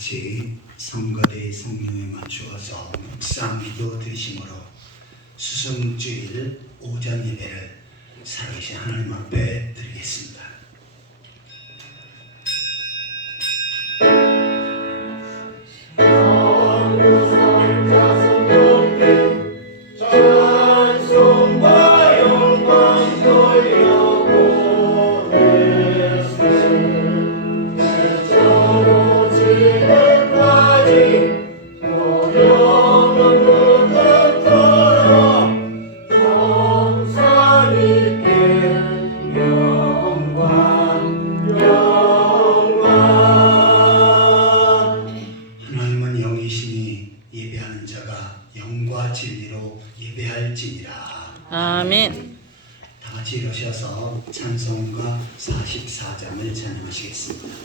같이 성가대의 성령에 맞추어서 묵상 기도 드리심으로 수성주일 오전 예배를 살아계신 하나님 앞에 드리겠습니다. 진리로 예배할지니라. 아멘. 다 같이 일어서서 찬송가 44장을 찬양하시겠습니다.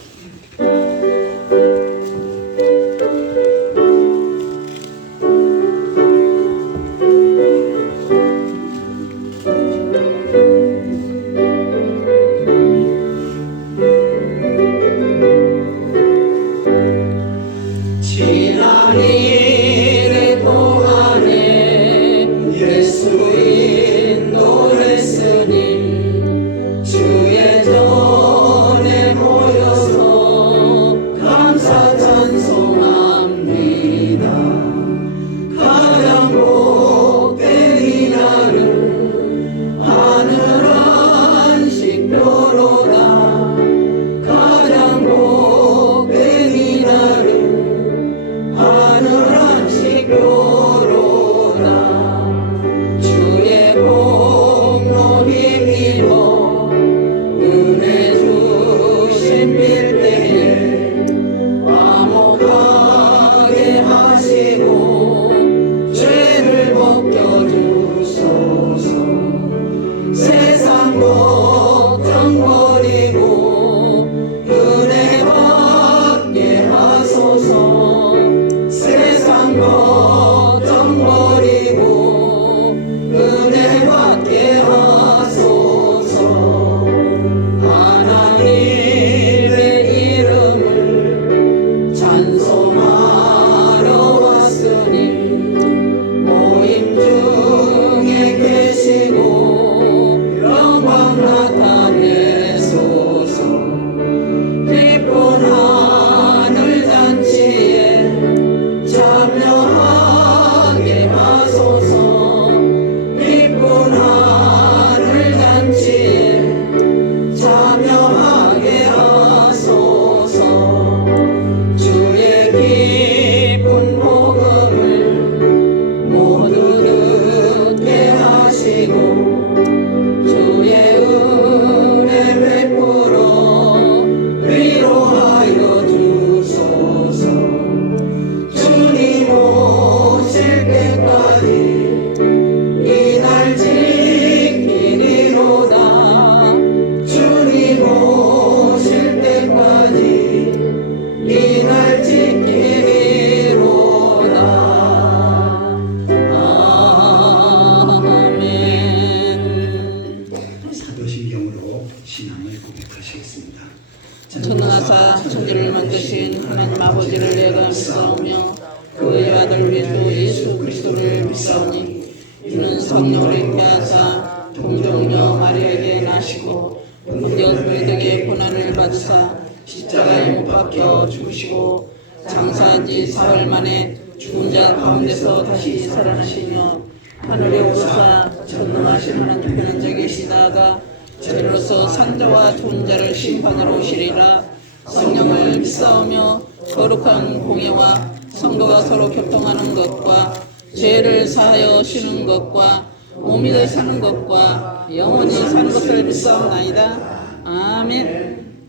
전능하사 천지를 만드신 하나님 아버지를 내가 믿사오며 그의 아들 우리 주 예수 그리스도를 믿사오니 이는 성령을 있게 하사 동정녀 마리아에게 나시고 본디오 빌라도에게 고난을 받으사 십자가에 못 박혀 죽으시고 장사한 지 사흘 만에 죽은 자 가운데서 다시 살아나시며 하늘에 오르사 전능하신 하나님께는 자 계시다가 저리로서 산자와 좋은 자를 심판하러 오시리라. 성령을 믿사오며 거룩한 공예와 성도가 서로 교통하는 것과 죄를 사하여 쉬는 것과 몸이 되어 사는 것과 영원히 사는 것을 믿사옵나이다. 아멘.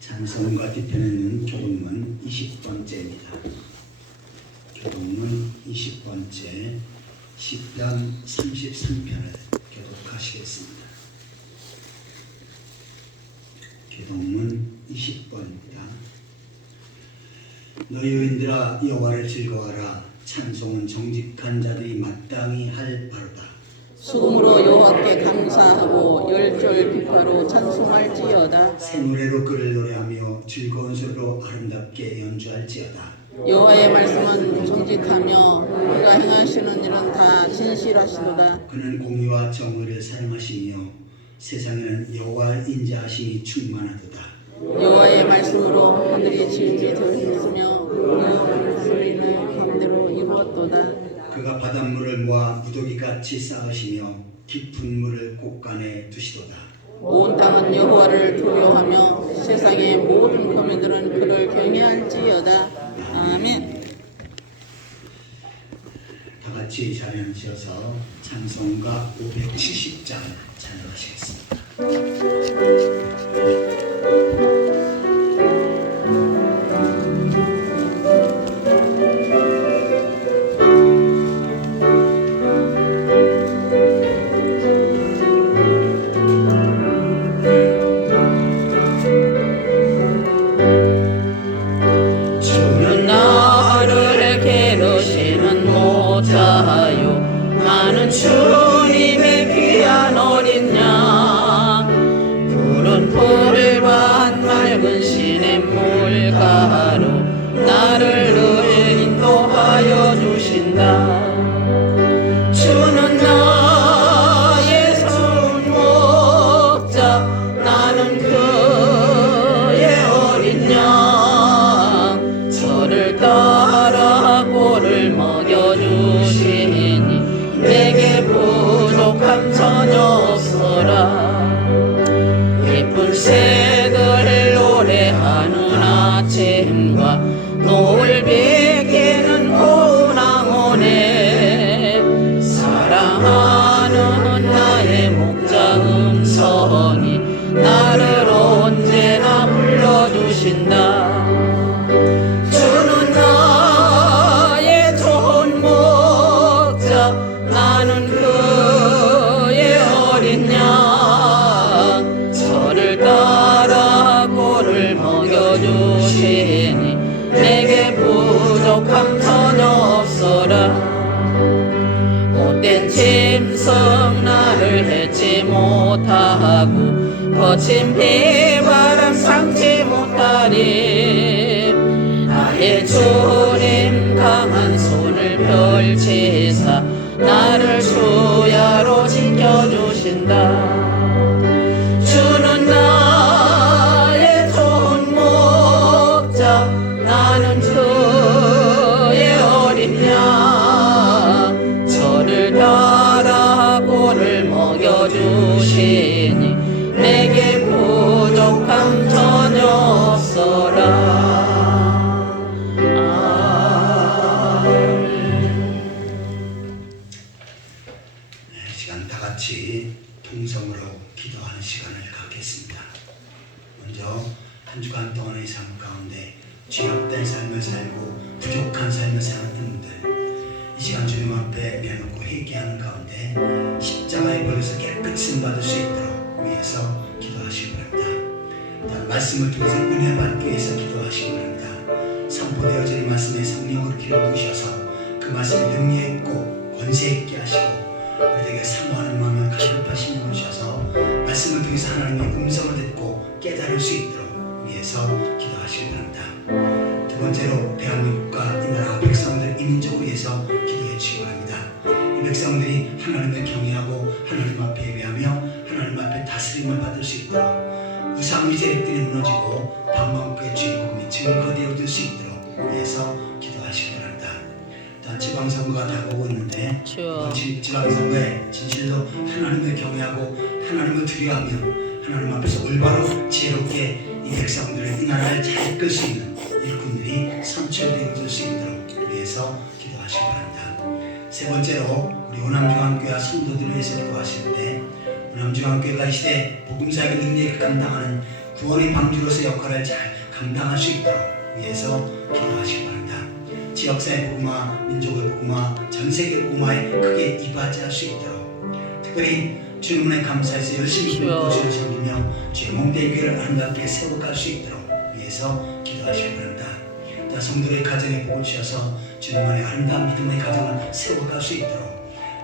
찬송가 뒤편에는 교동문 20번째입니다. 교동문 20번째 10편 33편을 교독하시겠습니다. 교동문 20번입니다. 너희 의인들아 여호와를 즐거워하라. 찬송은 정직한 자들이 마땅히 할 바로다. 수금으로 여호와께 감사하고 열절 비파로 찬송할지어다. 새 노래로 그를 노래하며 즐거운 소리로 아름답게 연주할지어다. 여호와의 말씀은 정직하며 그가 행하시는 일은 다 진실하시도다. 그는 공의와 정의를 사랑하시며 세상에는 여호와의 인자하심이 충만하도다. 여호와의 말씀으로 하늘이 진리 되었으며 여호와의 소리를 가운데로 이루었도다. 그가 바닷물을 모아 무더기같이 쌓으시며 깊은 물을 곳간에 두시도다. 온 땅은 여호와를 두려워하며 세상의 모든 거민들은 그를 경외할지어다. 아멘. 다 같이 자리 앉으셔서 찬송가 570장 찬양하시겠습니다. 주는 나를 계르시는 모자요 나는 주님의 귀한 어린 양 푸른 풀밭 맑은 시냇물 가로 나를 늘 인도하여 주신다. 주는 나의 손목자 나는 그의 어린 양 저를 따라 꼴을 먹여주시니 내게 부족함 전혀 없어라. 예쁜 새들 노래하는 아침과 노을 베개는 고운 항원에 사랑하는 나의 목자 음성이 나를 언제나 불러주신다. 주는 나의 좋은 목자 나는 그의 어린 양 저를 따라 꼴을 먹여주시니 내게 부족함 전혀 없어라. 못된 짐승 나를 해치 못하고 거친 비바람 상치 못하리. 나의 주님 강한 손을 펼치사 나를 주야로 지켜주신다. 주는 나의 좋은 목자 나는 그의 어린 양 저를 따라 꼴을 먹여주시니 내게 부족함 전혀 없어라. 이 시간 다 같이 통성으로 기도하는 시간을 갖겠습니다. 먼저 한 주간 동안의 삶 가운데 죄악된 삶을 살고 부족한 삶을 사는 분들 이 시간 주님 앞에 내놓고 회개하는 가운데 십자가의 벌에서 깨끗이 받을 수 있도록 위해서 기도하시기 바랍니다. 다음 말씀을 통해서 은혜 받기 위해서 기도하시기 바랍니다. 선포되어지는 말씀에 성령으로 기름 부으셔서 그 말씀에 능력 있고 권세 있게 하시고 우리에게 사모하는 마음을 가득하시며 주셔서 말씀을 통해서 하나님의 음성을 듣고 깨달을 수 있도록 위해서 기도하시기 바랍니다. 두 번째로 대한민국과 이 나라 백성들 이민족을 위해서 기도해 주시기 바랍니다. 이 백성들이 하나님을 경외하고 하나님 앞에 예배하며 하나님 앞에 다스림을 받을 수 있도록 우상의 세력들이 무너지고 방망국의 주인공이 증거되어질 수 있도록 위해서 기도하시기 바랍니다. 지방선거가 다가오고 있는데 지방선거에 진실로 하나님을 경외하고 하나님을 두려워하며 하나님 앞에서 올바로 지혜롭게 이 백성들을 이 나라를 잘 이끌 수 있는 일꾼들이 선출되어질 수 있도록 위해서 기도하시기 바랍니다. 세 번째로 우리 호남중앙교회와 성도들을 위해서 기도하실 때 호남중앙교회가 이 시대 복음사역의 능력을 감당하는 구원의 방주로서 역할을 잘 감당할 수 있도록 위해서 기도하시기 바랍니다. 지역사회 복음화, 민족의 복음화, 전세계 복음화에 크게 이바지할 수 있도록 특별히 주님의 감사해서 열심히 구원을 섬기며 주의 몸된 교회를 아름답게 세워갈 수 있도록 위해서 기도하시기 바랍니다. 성도의 가정에 복을 주셔서 주님만의 아름다운 믿음의 가정을 세워갈 수 있도록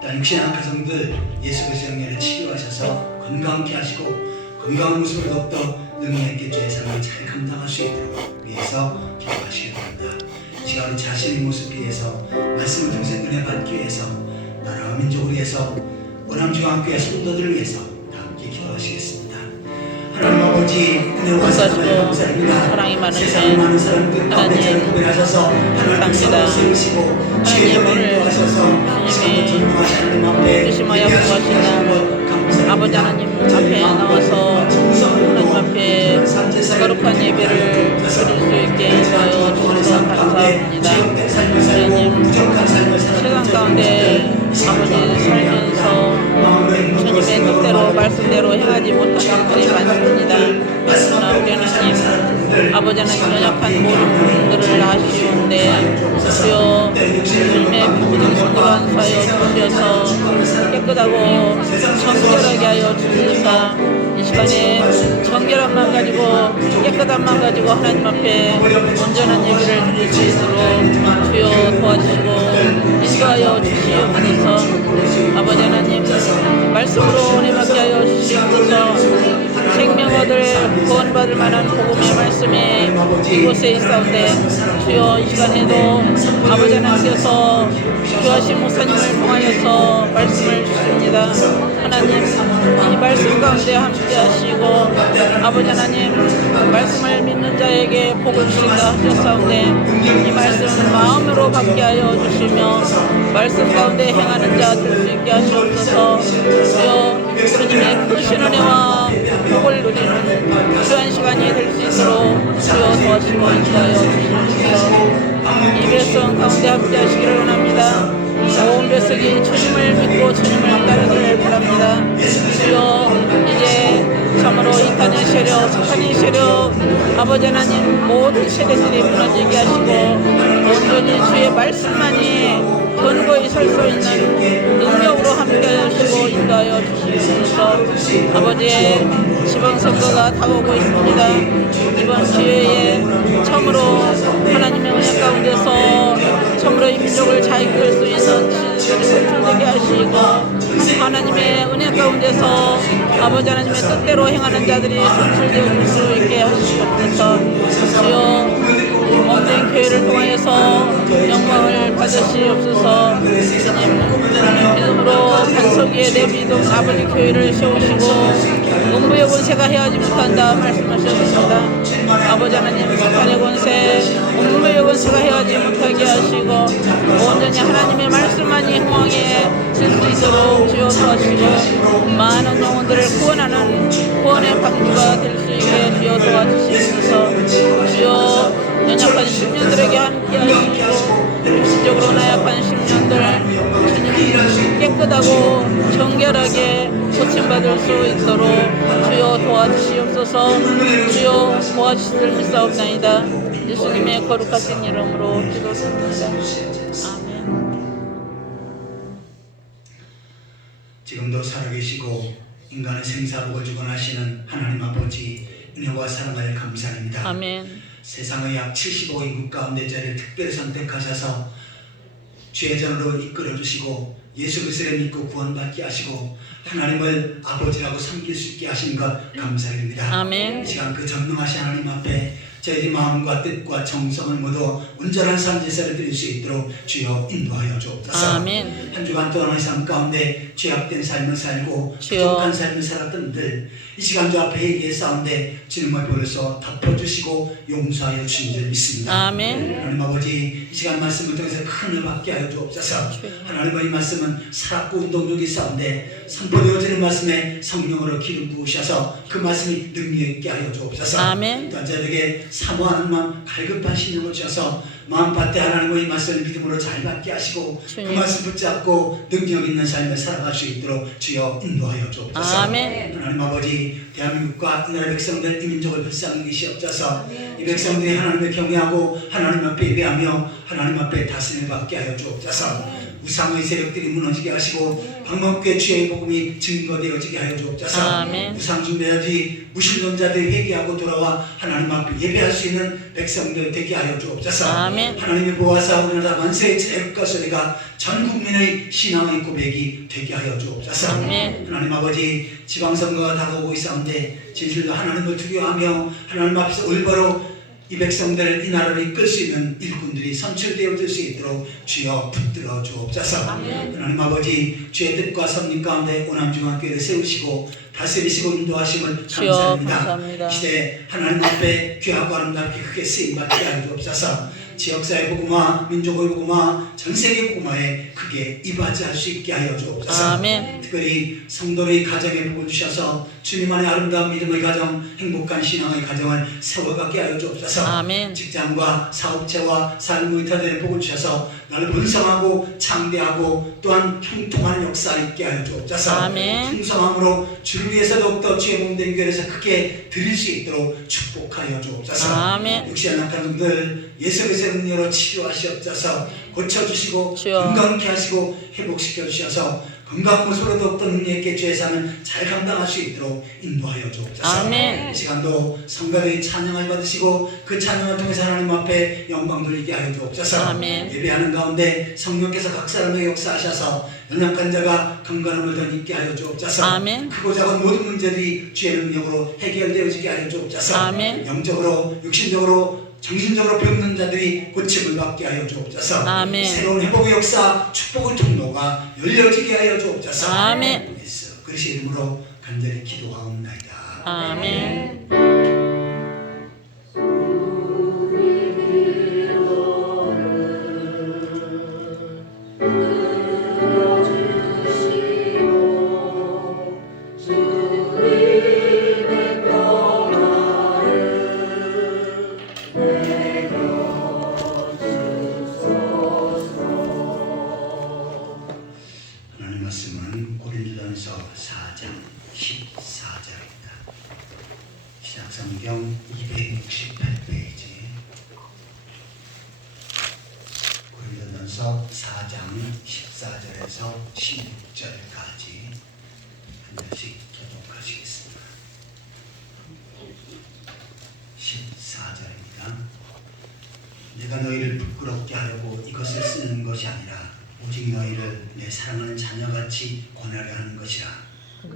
또한 육신의 약한 성들 예수 그리스도의 영예를 치료하셔서 건강케 하시고 건강한 모습을 더욱더 능력 있게 주의 삶을 잘 감당할 수 있도록 위해서 기도하시기 바랍니다. 시간 우리 자신의 모습 위해서 말씀을 통해서 은혜 받기 위해서 나라와 민족을 위해서 원암중앙교회 성도들을 위해서 다 함께 기도하시겠습니다. 하나님 아버지 은혜와 사랑을 감사합니다. 사랑이 세상 많은 사람들 가운데 잘 구별하셔서 하나님께서 세우시고 주의 영광을 하셔서 시간을 전능하신 하나님 앞에 주심하여 구하시나 아버지 하나님 앞에 나와서 하나님 앞에 거룩한 예배를 드릴 수 있게 하여 주셔서 감사합니다. 하나님 세상 가운데 아버지 살면서 주님의 뜻대로 말씀대로 행하지 못하는 분들이 많습니다. 그러나 우리 하나님 아버지 하나님 연약한 모든 분들을 아시는데 주여 주님의 모든 선도한 사여 주셔서 깨끗하고 정결하게 하여 주시니까 이 시간에 정결함만 가지고 깨끗함만 가지고 하나님 앞에 온전한 예배를 드릴 수 있도록 주여 도와주시고 인도하여 주시옵소서. 아버지 하나님 말씀으로 은혜 받게 하여 주시옵소서. 생명 얻을 구원받을 만한 복음의 말씀이 이곳에 있사온데 주여 이 시간에도 아버지 하나님께서 교하신 목사님을 통하여서 말씀을 주십니다. 하나님 이 말씀 가운데 함께 하시고 아버지 하나님 말씀을 믿는 자에게 복을 주신다 하셨사온데 이 말씀을 마음으로 받게 하여 주시며 말씀 가운데 행하는 자 될 수 있게 하시옵소서. 주여 주님의 크신 은혜와 복을 누리는 귀한 시간이 될 수 있도록 주여 도와주시고 인도하여 주시옵소서. 이 백성 가운데 함께 하시기를 원합니다. 온 백성이 주님을 믿고 주님을 따르기를 바랍니다. 주여 이제 참으로 이탄의 세력, 사탄의 세력 아버지 하나님 모든 세력들이 무너지게 하시고 온전히 주의 말씀만이 견고히 설 수 있는 능력으로 함께하여 주시고 인도하여 주시옵소서. 아버지의 지방선거가 다가오고 있습니다. 이번 기회에 참으로 하나님의 은혜 가운데서 참으로 이 민족을 잘 이끌 수 있는 지도자들이 선출되게 하시고 하나님의 은혜 가운데서 아버지 하나님의 뜻대로 행하는 자들이 선출되어 줄 수 있게 하시옵소서. 주여 몸된 교회를 통하여서 영광을 받으시옵소서. 주님 믿음으로 반석 위에 내 믿음 아버지 교회를 세우시고 농부의 권세가 헤어지 못한다 말씀하셨습니다. 아버지 하나님 사탄의 권세 농부의 권세가 헤어지 못하게 하시고 온전히 하나님의 말씀만이 흥왕에 쓸 수 있도록 주여 도와주시고 많은 영혼들을 구원하는 구원의 방주가 될 수 있게 주여 도와주시옵소서. 주여 연약한 심령들에게 함께 하시고 육신적으로 나약한 심령들 주님 깨끗하고 정결하게 고침받을 수 있도록 주여 도와주시옵소서. 주여 도와주시길 믿사옵나이다. 예수님의 거룩하신 이름으로 기도드립니다. 아멘. 지금도 살아계시고 인간의 생사복을 주관하시는 하나님 아버지 은혜와 사랑을 감사합니다. 아멘. 세상의 약 75억 인구 가운데 저를 특별히 선택하셔서 죄전으로 이끌어주시고 예수 그리스도를 믿고 구원받게 하시고 하나님을 아버지라고 섬길 수 있게 하신 것 감사드립니다. 아멘. 이 시간 그 전능하신 하나님 앞에 저희의 마음과 뜻과 정성을 모두 온전한 삶제사를 드릴 수 있도록 주여 인도하여 주옵소서. 아멘. 한 주간 동안의 삶 가운데 죄악된 삶을 살고 주여. 부족한 삶을 살았던 들 이 시간 주 앞에 회개의 싸움에 주님을 불러서 덮어주시고 용서하여 주신 줄 믿습니다. 아멘. 하나님 아버지 이 시간 말씀을 통해서 큰 은혜 받게 하여 주옵소서. 하나님의 이 말씀은 살았고 운동력이 싸운데 선포되어지는 말씀에 성령으로 기름 부으셔서 그 말씀이 능력 있게 하여 주옵소서. 아멘. 또한 저에게 사모하는 마음 갈급한 심령을 주셔서 마음밭에 하나님의 이 말씀을 믿음으로 잘 받게 하시고 주님. 그 말씀 붙잡고 능력 있는 삶을 살아갈 수 있도록 주여 인도하여 주옵소서. 아멘. 하나님 아버지 대한민국과 이 나라 백성들 이 민족을 불쌍히 계시옵소서. 이 백성들이 하나님을 경외하고 하나님 앞에 예배하며 하나님 앞에 다스림을 받게 하여 주옵소서. 우상의 세력들이 무너지게 하시고 방목교회 주의 복음이 증거되어지게 하여 주옵소서. 아멘. 우상 숭배자들이 무신론자들이 회개하고 돌아와 하나님 앞에 예배 예배할 수 있는 백성들 되게 하여 주옵소서. 아멘. 하나님의 보아사 우리나라 만세의 제국과 소리가 전 국민의 신앙의 고백이 되게 하여 주옵소서. 아멘. 하나님 아버지, 지방선거가 다가오고 있사온데 진실로 하나님을 두려워하며 하나님 앞에서 올바로 이 백성들을, 이 나라를 이끌 수 있는 일꾼들이 선출되어질 수 있도록 주여 붙들어 주옵소서. 하나님 아버지, 주의 뜻과 섭리 가운데 오남중앙교회를 세우시고 다스리시고 인도하심을 주여 감사합니다. 감사합니다. 이 시대 하나님 앞에 귀하고 아름답게 크게 쓰임받게 하여 주옵소서. 지역사회 복음화, 민족의 복음화, 전세계 복음화에 크게 이바지할 수 있게 하여 주옵소서. 아멘. 특별히 성도의 가정에 복을 주셔서 주님 안에 아름다운 믿음의 가정, 행복한 신앙의 가정을 세워가게 하여 주옵소서. 아멘. 직장과 사업체와 삶의 터전에 복을 주셔서 나를 번성하고 창대하고 또한 형통하는 역사 있게 하여 주옵소서. 아멘. 풍성함으로 주를 위해서 더욱더 주의 몸된 교회에서 크게 드릴 수 있도록 축복하여 주옵소서. 아멘. 육신의 약한 분들 예수 그리스도의 은혜로 치료하시옵소서. 고쳐주시고 주여. 건강케 하시고 회복시켜 주셔서 건강한 모습으로 더욱더 능력 있게 주의 삶을 잘 감당할 수 있도록 인도하여 주옵소서. 아멘. 이 시간도 성가대의 찬양을 받으시고 그 찬양을 통해서 하나님 앞에 영광 돌리게 하여 주옵소서. 아멘. 예배하는 가운데 성령께서 각 사람에게 역사하셔서 연약한 자가 건강함을 더 있게 하여 주옵소서. 아멘. 크고 작은 모든 문제들이 주의 능력으로 해결되어지게 하여 주옵소서. 아멘. 영적으로 육신적으로 정신적으로 병든 자들이 고침을 받게 하여 주옵소서. 아멘. 새로운 회복의 역사, 축복의 통로가 열려지게 하여 주옵소서. 아멘. 예수 그리스도의 이름으로 간절히 기도하옵나이다. 아멘. 하나님 말씀은 고린도전서 4장 14절입니다. 시작성경 268페이지. 고린도전서 4장 14절에서 16절까지 한 절씩 교독하시겠습니다. 14절입니다. 내가 너희를 부끄럽게 하려고 이것을 쓰는 것이 아니라 오직 너희를 내 사랑하는 자녀같이 권하려 하는 것이라.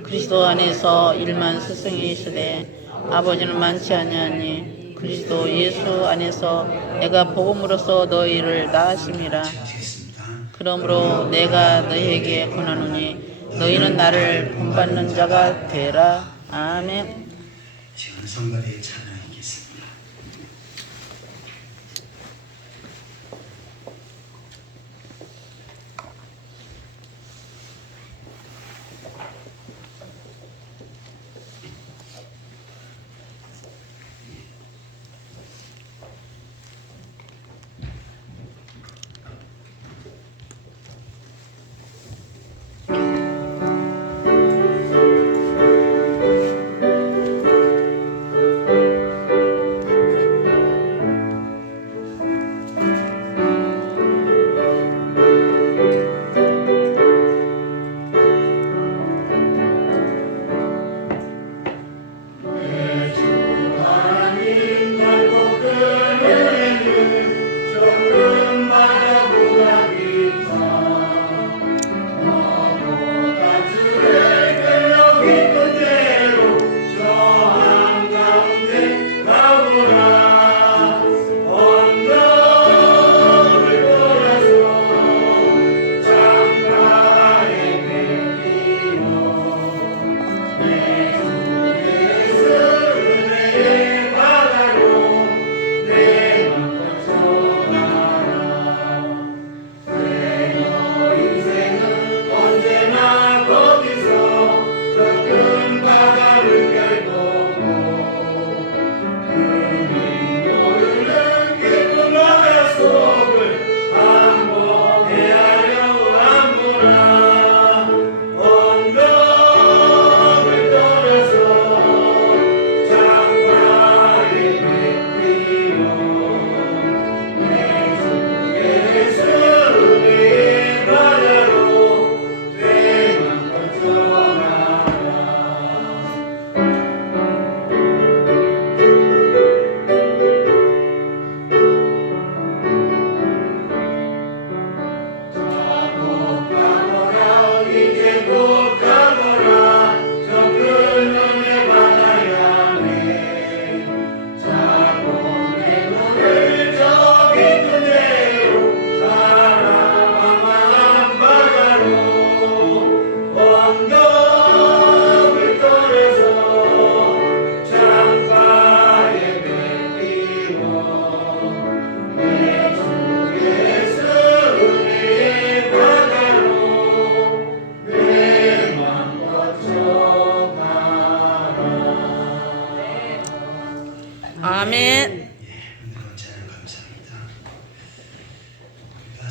그리스도 안에서 일만 스승이 있으되 아버지는 많지 아니하니 그리스도 예수 안에서 내가 복음으로써 너희를 낳으심이라. 하시겠습니다. 그러므로 내가 너희에게 권하노니 너희는 나를 본받는 자가 되라. 아멘. 지금 성가대의 찬양이겠습니다.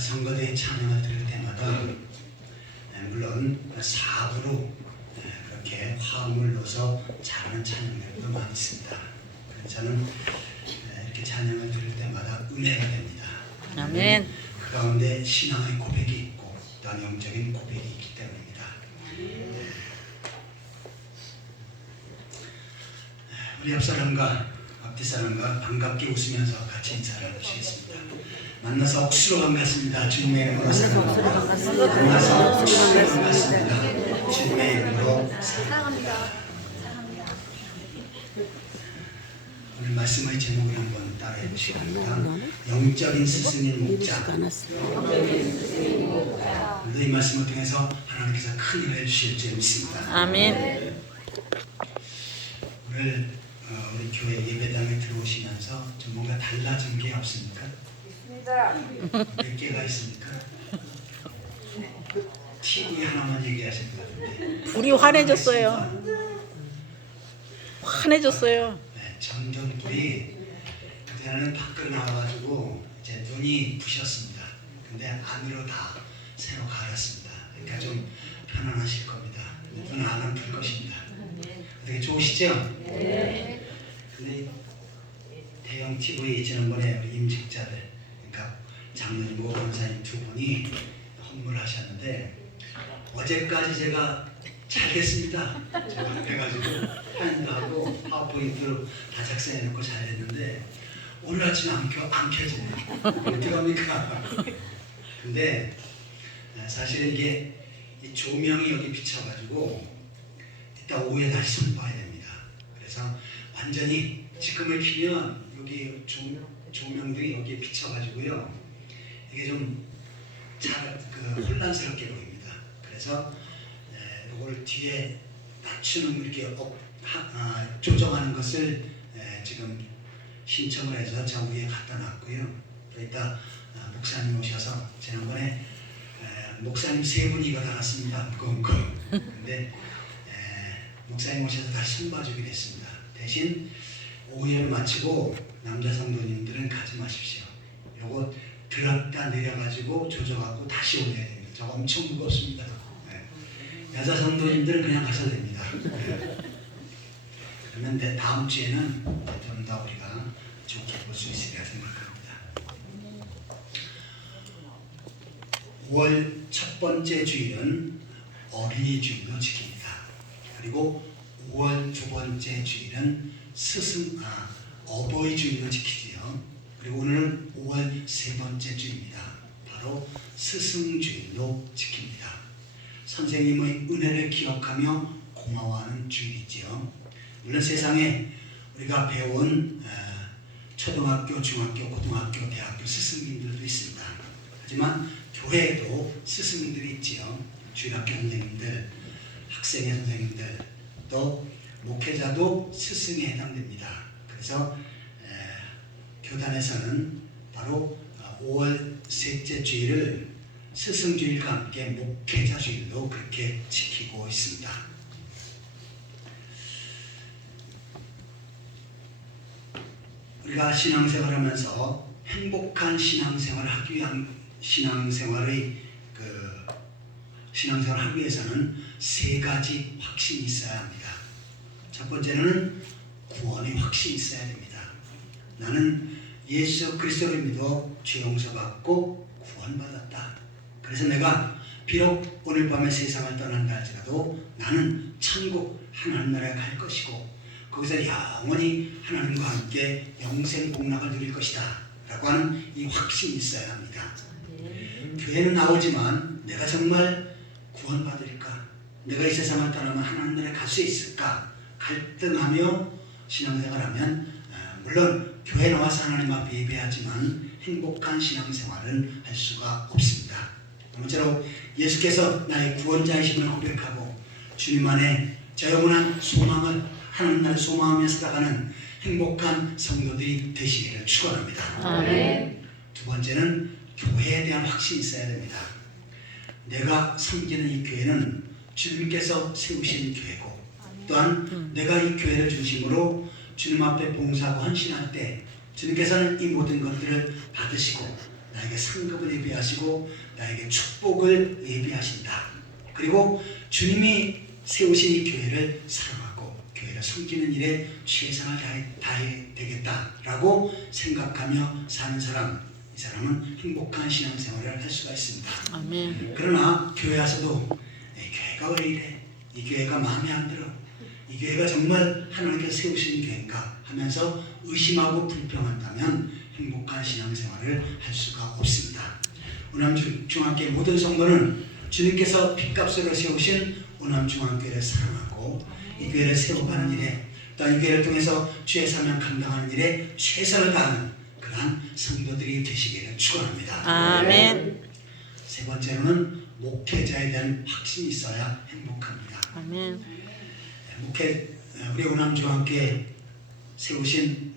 선거대 찬양을 들을 때마다 물론 사부로 그렇게 화음을 넣어서 잘하는 찬양들도 많이 있습니다. 그래서 저는 이렇게 찬양을 들을 때마다 은혜가 됩니다. 아멘. 그 가운데 신앙의 고백이 있고 또한 영적인 고백이 있기 때문입니다. 우리 옆 사람과 앞뒤 사람과 반갑게 웃으면서 같이 인사를 하시겠습니다. 만나서 억수로 반갑습니다. 주님의 이름으로 사랑합니다. 만나서 억수로 반갑습니다. 주님의 이름으로 사랑합니다. 오늘 말씀의 제목을 한번 따라해 보시기 바랍니다. 영적인 스승인 목자. 오늘 이 말씀을 통해서 하나님께서 큰 일을 주실 줄 믿습니다. 아멘. 오늘 우리 교회 예배당에 들어오시면서 좀 뭔가 달라진 게 없습니까? 몇 개가 있습니까? TV 하나만 얘기하실 것 같은데. 불이 환해졌어요. 환해졌어요. 네, 점점 불이 그때는 밖으로 나와가지고 이제 눈이 부셨습니다. 근데 안으로 다 새로 갈았습니다. 그러니까 좀 편안하실 겁니다. 눈 안은 불 것입니다. 어떻게 좋으시죠? 네. 근데 대형 TV에 지난번에 우리 임직자들, 그러니까 장로님하고 권사님 두 분이 헌물하셨는데 어제까지 제가 잘 됐습니다. 제가 해가지고 사인도 하고 파워포인트로 다 작성해놓고 잘 됐는데 오늘 아침에 안 켜지네요. 어떡합니까? 근데 사실은 이게 이 조명이 여기 비쳐가지고 이따 오후에 다시 손봐야 됩니다. 그래서 완전히 지금을 키면 여기 조명들이 여기에 비쳐가지고요. 이게 좀 잘 혼란스럽게 보입니다. 그래서 이걸 뒤에 낮추는 이렇게 조정하는 것을 지금 신청을 해서 저 위에 갖다 놨고요. 또 이따 목사님 오셔서 지난번에 목사님 세 분이 이거 달았습니다. 무거운 거. 근데 목사님 오셔서 다시 손봐주기로 했습니다. 대신 오후를 마치고 남자 성도님들은 가지 마십시오. 요거 들었다 내려가지고 조져갖고 다시 올려야 됩니다. 저거 엄청 무겁습니다. 여자 성도님들은 그냥 가셔도 됩니다. 그러면 다음 주에는 좀 더 우리가 좋게 볼 수 있으리라 생각합니다. 5월 첫 번째 주일은 어린이 주일로 지킵니다. 그리고 5월 두 번째 주일은 어버이 주일로 지키지요. 그리고 오늘은 5월 세 번째 주일입니다. 바로 스승주일로 지킵니다. 선생님의 은혜를 기억하며 고마워하는 주일이지요. 물론 세상에 우리가 배운 초등학교, 중학교, 고등학교, 대학교 스승님들도 있습니다. 하지만 교회에도 스승님들이 있지요. 주일학교 선생님들, 학생회 선생님들, 또 목회자도 스승에 해당됩니다. 그래서 교단에서는 바로 5월 셋째 주일을 스승주일과 함께 목회자 주일로 그렇게 지키고 있습니다. 우리가 신앙생활을 하면서 행복한 신앙생활을 하기 위한 신앙생활을 하기 위해서는 세 가지 확신이 있어야 합니다. 첫 번째는 구원의 확신이 있어야 됩니다. 나는 예수 그리스도를 믿어 죄 용서받고 구원받았다. 그래서 내가 비록 오늘 밤에 세상을 떠난다 할지라도 나는 천국 하나님 나라에 갈 것이고 거기서 영원히 하나님과 함께 영생 복락을 누릴 것이다 라고 하는 이 확신이 있어야 합니다. 교회는 나오지만 내가 정말 구원받을까? 내가 이 세상을 떠나면 하나님 나라에 갈 수 있을까? 갈등하며 신앙생활하면 물론 교회 나와서 하나님 앞에 예배하지만 행복한 신앙생활은 할 수가 없습니다. 아무쪼록 예수께서 나의 구원자이심을 고백하고 주님 안에 저 영원한 소망을 하나님 나라를 소망하며 살아가는 행복한 성도들이 되시기를 축원합니다. 아멘. 두 번째는 교회에 대한 확신이 있어야 됩니다. 내가 섬기는 이 교회는 주님께서 세우신 교회고 또한 내가 이 교회를 중심으로 주님 앞에 봉사하고 헌신할 때 주님께서는 이 모든 것들을 받으시고 나에게 상급을 예비하시고 나에게 축복을 예비하신다. 그리고 주님이 세우신 이 교회를 사랑하고 교회를 섬기는 일에 최선을 다해 되겠다라고 생각하며 사는 사람, 이 사람은 행복한 신앙생활을 할 수가 있습니다. 아멘. 그러나 교회 와서도 교회가 왜 이래? 이 교회가 마음에 안 들어. 이 교회가 정말 하나님께서 세우신 교회인가 하면서 의심하고 불평한다면 행복한 신앙생활을 할 수가 없습니다. 오남중앙교회 모든 성도는 주님께서 핏값으로 세우신 오남중앙교회를 사랑하고 이 교회를 세워가는 일에 또 이 교회를 통해서 주의 사명 감당하는 일에 최선을 다하는 그러한 성도들이 되시기를 축원합니다. 아멘. 세 번째로는 목회자에 대한 확신이 있어야 행복합니다. 아멘. 우리 오남중앙교회 세우신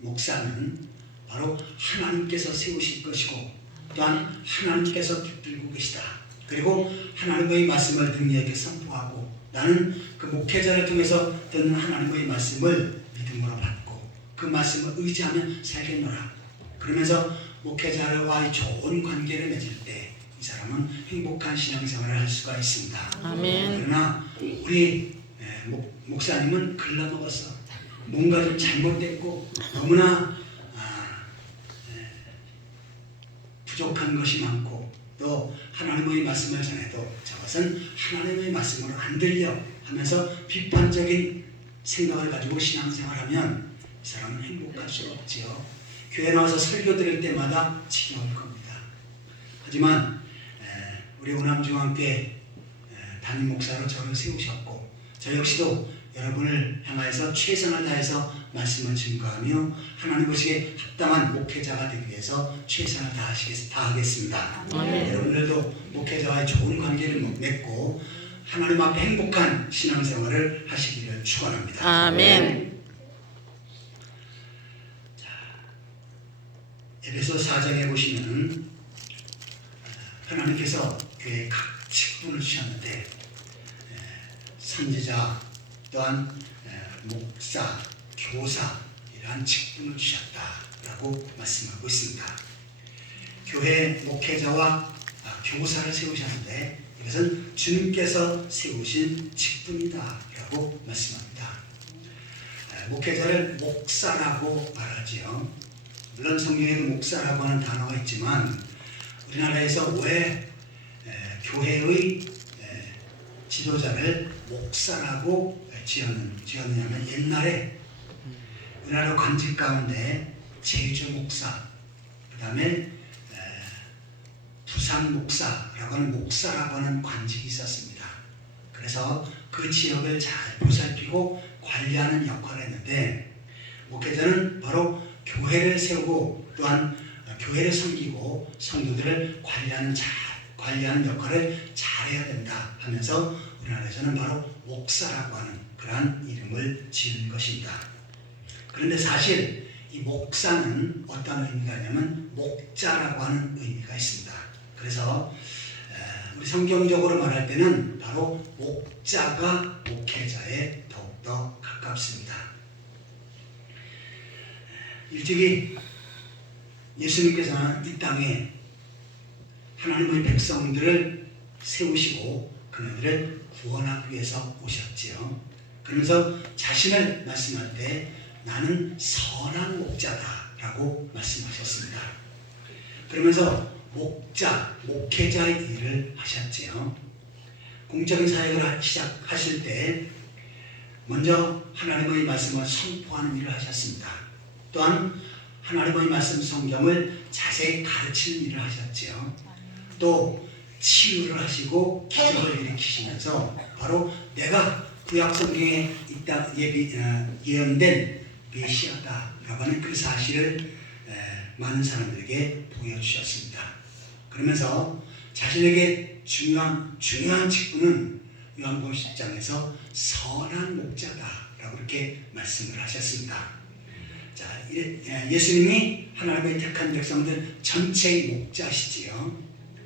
목사는 바로 하나님께서 세우실 것이고 또한 하나님께서 붙들고 계시다. 그리고 하나님의 말씀을 능력있게 선포하고 나는 그 목회자를 통해서 듣는 하나님의 말씀을 믿음으로 받고 그 말씀을 의지하며 살겠노라. 그러면서 목회자와의 좋은 관계를 맺을 때 이 사람은 행복한 신앙생활을 할 수가 있습니다. 아멘. 그러나 우리 목사님은 글러먹었어. 뭔가 좀 잘못됐고 너무나 부족한 것이 많고 또 하나님의 말씀을 전해도 저것은 하나님의 말씀으로 안 들려 하면서 비판적인 생각을 가지고 신앙생활하면 이 사람은 행복할 수가 없지요. 교회 나와서 설교 들을 때마다 지겨울 겁니다. 하지만 우리 오남중앙교회 담임 목사로 저를 세우셨고 저 역시도 여러분을 향하여서 최선을 다해서 말씀을 증거하며 하나님 보시기에 합당한 목회자가 되기 위해서 최선을 다하겠습니다. 여러분들도 목회자와의 좋은 관계를 맺고 하나님 앞에 행복한 신앙생활을 하시기를 축원합니다. 아멘. 에베소 4장에 보시면 하나님께서 교회에 각 직분을 주셨는데 선지자 또한 목사, 교사 이러한 직분을 주셨다라고 말씀하고 있습니다. 교회 목회자와 교사를 세우셨는데 이것은 주님께서 세우신 직분이다라고 말씀합니다. 목회자를 목사라고 말하지요. 물론 성경에도 목사라고 하는 단어가 있지만 우리나라에서 왜 교회의 지도자를 목사라고 지었느냐면 옛날에 우리나라 관직 가운데 제주 목사, 그 다음에 부산 목사라고 하는 목사라고 하는 관직이 있었습니다. 그래서 그 지역을 잘 보살피고 관리하는 역할을 했는데 목회자는 바로 교회를 세우고 또한 교회를 섬기고 성도들을 관리하는 역할을 잘해야 된다 하면서 우리나라에서는 바로 목사라고 하는 그러한 이름을 지은 것입니다. 그런데 사실 이 목사는 어떤 의미가 있냐면 목자라고 하는 의미가 있습니다. 그래서 우리 성경적으로 말할 때는 바로 목자가 목회자에 더욱더 가깝습니다. 일찍이 예수님께서는 이 땅에 하나님의 백성들을 세우시고 그들을 구원하기 위해서 오셨지요. 그러면서 자신을 말씀할 때 나는 선한 목자다라고 말씀하셨습니다. 그러면서 목회자의 일을 하셨지요. 공적인 사역을 시작하실 때 먼저 하나님의 말씀을 선포하는 일을 하셨습니다. 또한 하나님의 말씀 성경을 자세히 가르치는 일을 하셨지요. 또 치유를 하시고 기적을 일으키시면서 바로 내가 구약 성경에 예언된 메시아다라고 하는 그 사실을 많은 사람들에게 보여주셨습니다. 그러면서 자신에게 중요한 직분은 요한복음 10장에서 선한 목자다라고 이렇게 말씀을 하셨습니다. 자, 예수님이 하나님의 택한 백성들 전체의 목자시지요.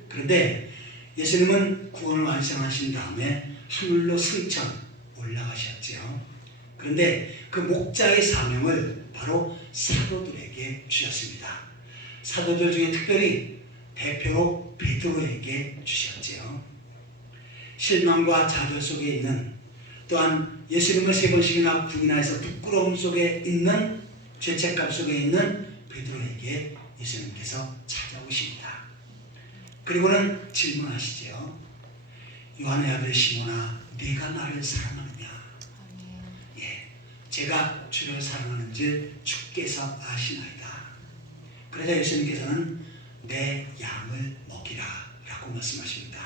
그런데 예수님은 구원을 완성하신 다음에 하늘로 승천 올라가셨지요. 그런데 그 목자의 사명을 바로 사도들에게 주셨습니다. 사도들 중에 특별히 대표로 베드로에게 주셨지요. 실망과 좌절 속에 있는, 또한 예수님을 3번씩이나 부인하여서 부끄러움 속에 있는, 죄책감 속에 있는 베드로에게 예수님께서 찾아오십니다. 그리고는 질문하시죠. 요한의 아들 시몬아, 네가 나를 사랑하느냐? 예, 제가 주를 사랑하는 줄 주께서 아시나이다. 그러자 예수님께서는 내 양을 먹이라 라고 말씀하십니다.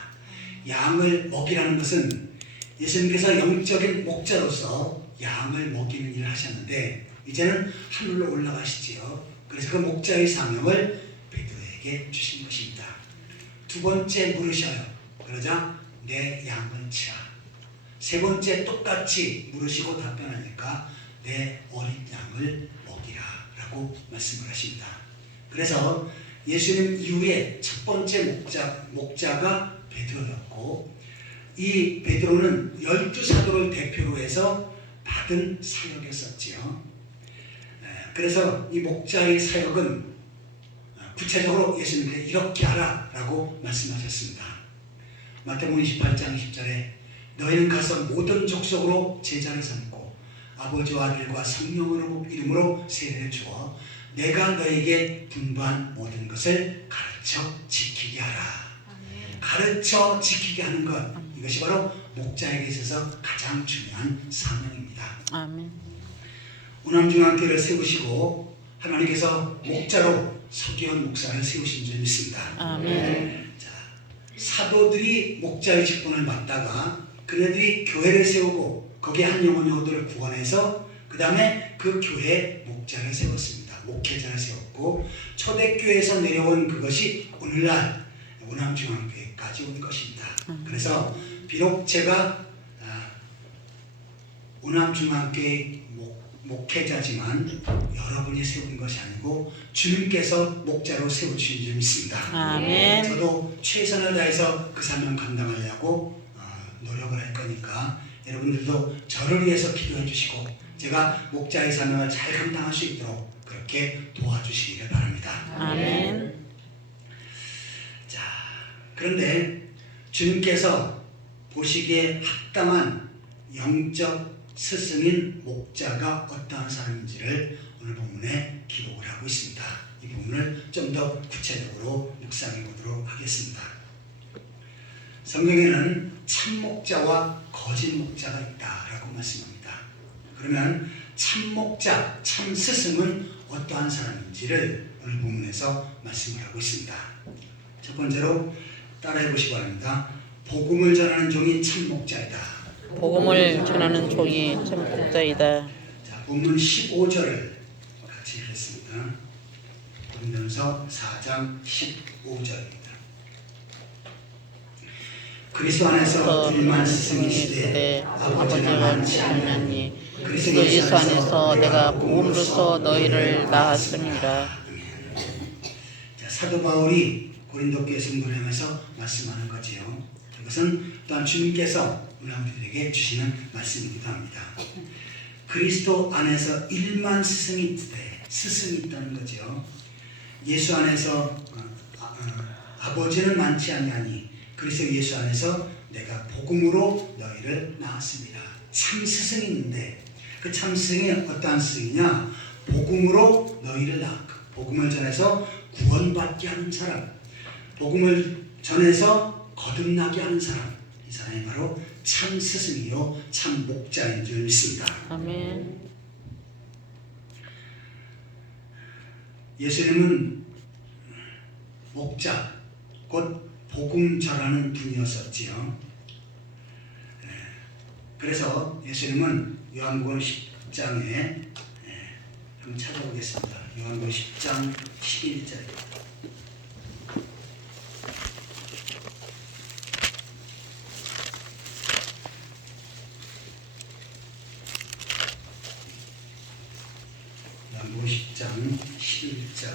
양을 먹이라는 것은 예수님께서 영적인 목자로서 양을 먹이는 일을 하셨는데 이제는 하늘로 올라가시지요. 그래서 그 목자의 사명을 베드로에게 주신 것입니다. 두 번째 물으셔요. 그러자 내 양을 치라. 세 번째 똑같이 물으시고 답변하니까 내 어린 양을 먹이라 라고 말씀을 하십니다. 그래서 예수님 이후에 첫 번째 목자가 베드로였고, 이 베드로는 12사도를 대표로 해서 받은 사역이었었지요. 그래서 이 목자의 사역은 구체적으로 예수님께 이렇게 하라 라고 말씀하셨습니다. 마태복음 28장 20절에 너희는 가서 모든 족속으로 제자를 삼고 아버지와 아들과 성령으로 이름으로 세례를 주어 내가 너에게 분부한 모든 것을 가르쳐 지키게 하라. 가르쳐 지키게 하는 것, 이것이 바로 목자에게 있어서 가장 중요한 사명입니다. 아멘. 우남중앙교회를 세우시고 하나님께서 목자로 서기현 목사를 세우신 줄 믿습니다. 아멘. 자, 사도들이 목자의 직분을 맡다가 그네들이 교회를 세우고 거기에 한 영혼 여호들을 구원해서 그 다음에 그 교회에 목자를 세웠습니다. 목회자를 세웠고 초대교회에서 내려온 그것이 오늘날 우남중앙교회까지 온 것입니다. 그래서 비록 제가 우남중앙교회 목회자지만 여러분이 세운 것이 아니고 주님께서 목자로 세우신 줄 믿습니다. 아멘. 저도 최선을 다해서 그 사명 감당하려고 노력을 할 거니까 여러분들도 저를 위해서 기도해 주시고 제가 목자의 사명을 잘 감당할 수 있도록 그렇게 도와주시기를 바랍니다. 아멘. 자, 그런데 주님께서 보시기에 합당한 영적 스승인 목자가 어떠한 사람인지를 오늘 본문에 기록을 하고 있습니다. 이 부분을 좀 더 구체적으로 묵상해 보도록 하겠습니다. 성경에는 참 목자와 거짓 목자가 있다라고 말씀합니다. 그러면 참 목자, 참 스승은 어떠한 사람인지를 오늘 본문에서 말씀을 하고 있습니다. 첫 번째로 따라해 보시기 바랍니다. 복음을 전하는 종이 참 목자이다. 복음을 전하는 종이 참 목자이다. 자, 본문 15절을 같이 읽겠습니다. 고린도전서 4장 15절입니다. 그리스도 안에서 일만 스승이시되 아버지와 많지 않냐니 그리스도 예수 안에서 내가 복음으로써 너희를 낳았습니다. 자, 사도 바울이 고린도 교회 성도를 향해서 말씀하는 거지요. 이것은 또한 주님께서 우리들에게 주시는 말씀이기도 합니다. 그리스도 안에서 일만 스승이 있다는 거죠. 예수 안에서 아버지는 많지 아니하니 그리스도 예수 안에서 내가 복음으로 너희를 낳았습니다. 참 스승이 있는데 그 참 스승이 어떠한 스승이냐? 복음으로 너희를 낳고 복음을 전해서 구원받게 하는 사람, 복음을 전해서 거듭나게 하는 사람, 이 사람이 바로 참 스승이요 참 목자인 줄 믿습니다. 아멘. 예수님은 목자, 곧 복음 전하는 분이었었지요. 그래서 예수님은 요한복음 10장에 한번 찾아보겠습니다. 요한복음 10장 11절입니다. 요한복음 10장 11절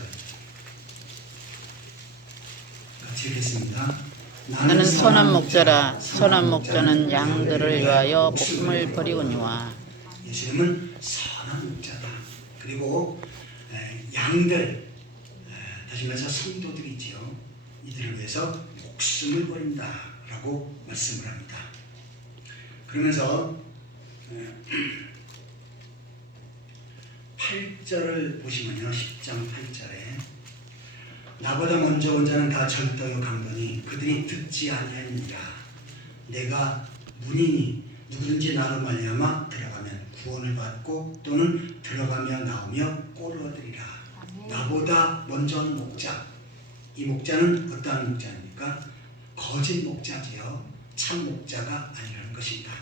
같이 읽겠습니다. 나는 선한 목자라. 선한 목자는 양들을 위하여 목숨을 버리거니와. 예수님은 선한 목자다. 그리고 양들, 다시 다시 말해서 성도들이지요. 이들을 위해서 목숨을 버린다라고 말씀을 합니다. 그러면서 8절을 보시면요. 10장 8절에 나보다 먼저 온 자는 다 절도요 강도니 그들이 듣지 아니하니라. 내가 문이니 누구든지 나로 말미암아 들어가면 구원을 받고 또는 들어가며 나오며 꼴을 얻으리라. 나보다 먼저 온 목자. 이 목자는 어떠한 목자입니까? 거짓 목자지요. 참 목자가 아니라는 것입니다.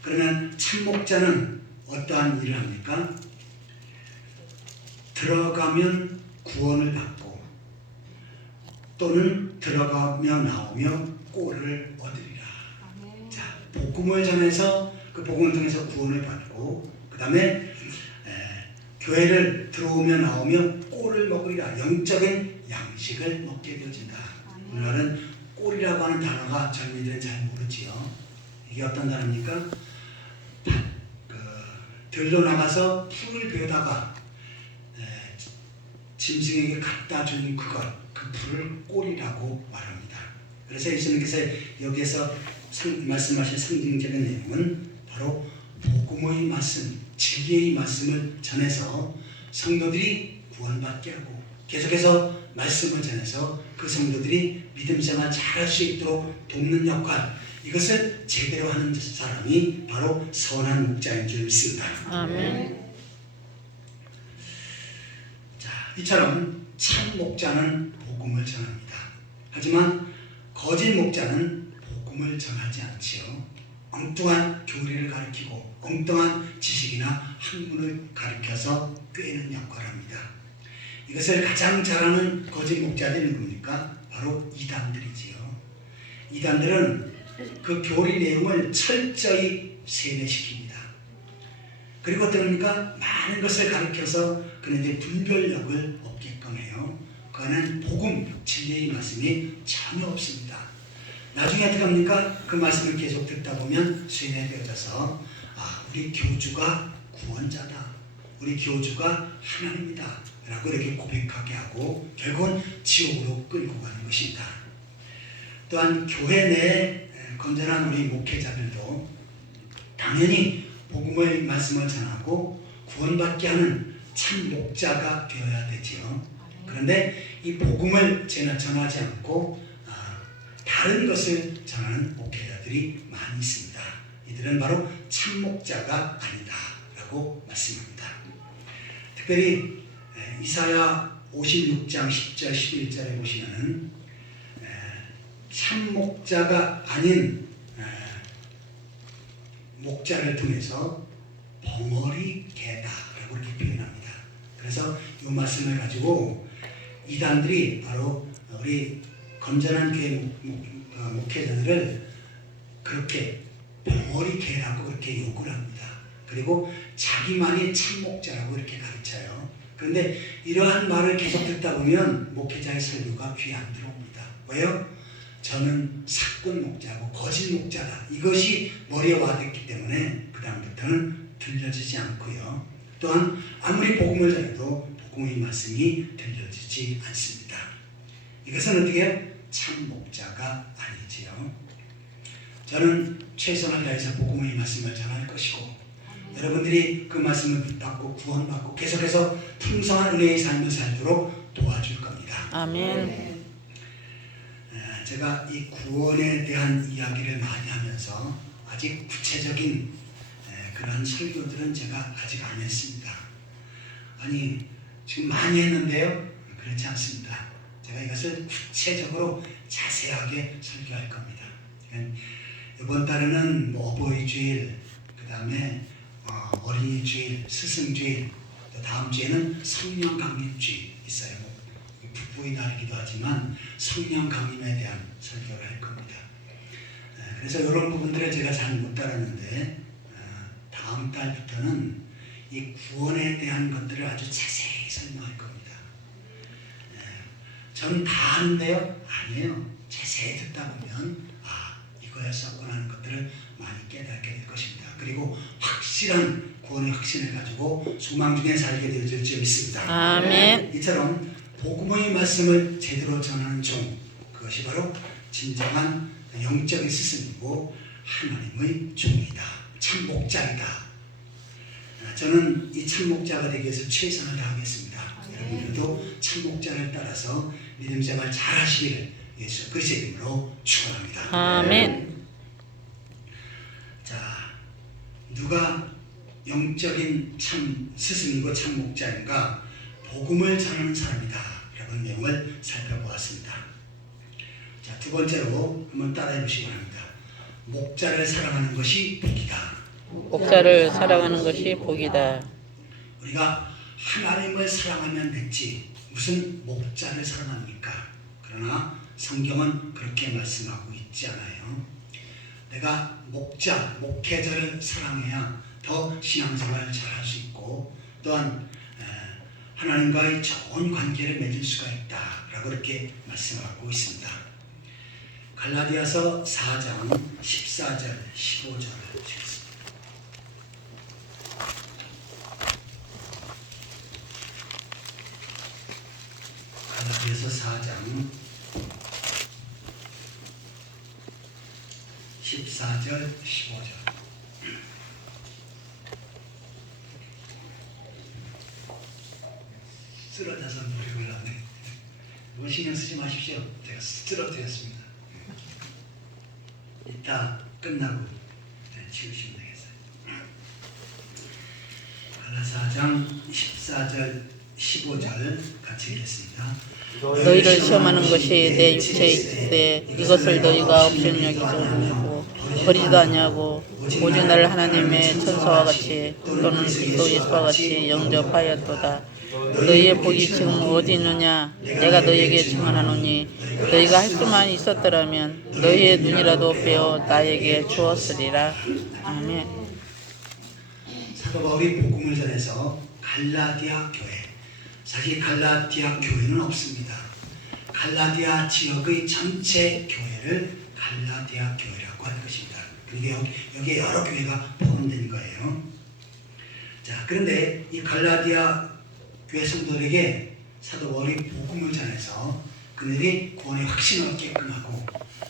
그러면 참 목자는 어떠한 일을 합니까? 들어가면 구원을 받고 또는 들어가며 나오며 꼴을 얻으리라. 자, 복음을 전해서 그 복음을 통해서 구원을 받고 그 다음에 교회를 들어오며 나오며 꼴을 먹으리라. 영적인 양식을 먹게 되어진다. 오늘날은 꼴이라고 하는 단어가 젊은이들은 잘 모르지요. 이게 어떤 단어입니까? 들로 나가서 풀을 베다가 짐승에게 갖다 준 그것, 그 풀을 꼴이라고 말합니다. 그래서 예수님께서 여기에서 말씀하신 상징적인 내용은 바로 복음의 말씀, 진리의 말씀을 전해서 성도들이 구원받게 하고 계속해서 말씀을 전해서 그 성도들이 믿음 생활 잘할 수 있도록 돕는 역할, 이것을 제대로 하는 사람이 바로 선한 목자인 줄 믿습니다. 아멘. 자, 이처럼 참 목자는 복음을 전합니다. 하지만 거짓 목자는 복음을 전하지 않지요. 엉뚱한 교리를 가르치고 엉뚱한 지식이나 학문을 가르쳐서 꿰는 역할을 합니다. 이것을 가장 잘하는 거짓 목자들이 누굽니까? 바로 이단들이지요. 이단들은 그 교리 내용을 철저히 세뇌시킵니다. 그리고 어떻습니까? 많은 것을 가르쳐서 그런데 분별력을 얻게끔 해요. 그거는 복음, 진리의 말씀이 전혀 없습니다. 나중에 어떻게 합니까? 그 말씀을 계속 듣다 보면 세뇌되어져서 우리 교주가 구원자다. 우리 교주가 하나님이다. 라고 이렇게 고백하게 하고 결국은 지옥으로 끌고 가는 것입니다. 또한 교회 내에 건전한 우리 목회자들도 당연히 복음의 말씀을 전하고 구원받게 하는 참 목자가 되어야 되지요. 그런데 이 복음을 전하지 않고 다른 것을 전하는 목회자들이 많이 있습니다. 이들은 바로 참 목자가 아니다 라고 말씀합니다. 특별히 이사야 56장 10절 11절에 보시면은 참 목자가 아닌 목자를 통해서 벙어리 개다라고 이렇게 표현합니다. 그래서 이 말씀을 가지고 이단들이 바로 우리 건전한 교회 목회자들을 그렇게 벙어리 개라고 그렇게 욕을 합니다. 그리고 자기만이 참 목자라고 이렇게 가르쳐요. 그런데 이러한 말을 계속 듣다 보면 목회자의 설교가 귀에 안 들어옵니다. 왜요? 저는 사건 목자고 거짓 목자다. 이것이 머리에 와닿기 때문에 그 다음부터는 들려지지 않고요. 또한 아무리 복음을 전해도 복음의 말씀이 들려지지 않습니다. 이것은 어떻게 해요? 참 목자가 아니지요. 저는 최선을 다해서 복음의 말씀을 전할 것이고 여러분들이 그 말씀을 붙잡고 구원받고 계속해서 풍성한 은혜의 삶을 살도록 도와줄 겁니다. 아멘. 제가 이 구원에 대한 이야기를 많이 하면서 아직 구체적인 그런 설교들은 제가 아직 안 했습니다. 아니 지금 많이 했는데요. 그렇지 않습니다. 제가 이것을 구체적으로 자세하게 설교할 겁니다. 이번 달에는 어버이 주일, 그 다음에 어린이 주일, 스승 주일, 또 다음 주에는 성령 강림 주일 있어요. 부부의 날이기도 하지만 성령 강림에 대한 설교를 할 겁니다. 그래서 이런 부분들을 제가 잘 못 따랐는데 다음 달부터는 이 구원에 대한 것들을 아주 자세히 설명할 겁니다. 전 다 아는데요? 아니에요. 자세히 듣다 보면 이거였었구나 하는 것들을 많이 깨닫게 될 것입니다. 그리고 확실한 구원의 확신을 가지고 소망 중에 살게 되어질 줄 믿습니다. 아멘. 이처럼 복음의 말씀을 제대로 전하는 종, 그것이 바로 진정한 영적인 스승이고 하나님의 종이다. 참 목자이다. 저는 이 참 목자가 되기 위해서 최선을 다하겠습니다. 여러분들도 참 목자를 따라서 믿음 생활 잘 하시기를 예수 그리스도의 이름으로 축원합니다. 아멘. 자, 누가 영적인 참 스승이고 참 목자인가? 복음을 전하는 사람이다 라는 내용을 살펴보았습니다. 자, 두 번째로 한번 따라해 보시기 바랍니다. 목자를 사랑하는 것이 복이다. 목자를 사랑하는 것이 복이다. 우리가 하나님을 사랑하면 됐지 무슨 목자를 사랑합니까? 그러나 성경은 그렇게 말씀하고 있지 않아요. 내가 목자, 목회자를 사랑해야 더 신앙생활을 잘 할 수 있고 또한 하나님과의 좋은 관계를 맺을 수가 있다라고 그렇게 말씀하고 있습니다. 갈라디아서 4장 14절 15절 읽겠습니다. 갈라디아서 4장 14절 15절. 쓰러져서 노력을 하네. 이거 신경 쓰지 마십시오. 제가 쓰러뜨렸습니다. 이따 끝나고 치우시면 되겠어요. 갈라디아서 4장 14절 15절 같이 읽겠습니다. 너희를 시험하는 것이 내 육체에 있으되 이것을 너희가 없이는 여기지 못하고 버리지도 아니하고 오직 나를 하나님의 천사와 같이 또는 그리스도 예수와 같이 영접하였도다. 너희의 복이 지금 어디 있느냐? 내가 너희에게 증언하노니 너희가 할 수만 있었더라면 너희의 눈이라도 베어 나에게 주었으리라. 아멘. 사도 바울이 복음을 전해서 갈라디아 교회, 사실 갈라디아 교회는 없습니다. 갈라디아 지역의 전체 교회를 갈라디아 교회라고 하는 것입니다. 그리고 여기에 여러 교회가 포함된 거예요. 자, 그런데 이 갈라디아 교회 성도들에게 사도 바울이 복음을 전해서 그들이 구원의 확신을 얻게끔 하고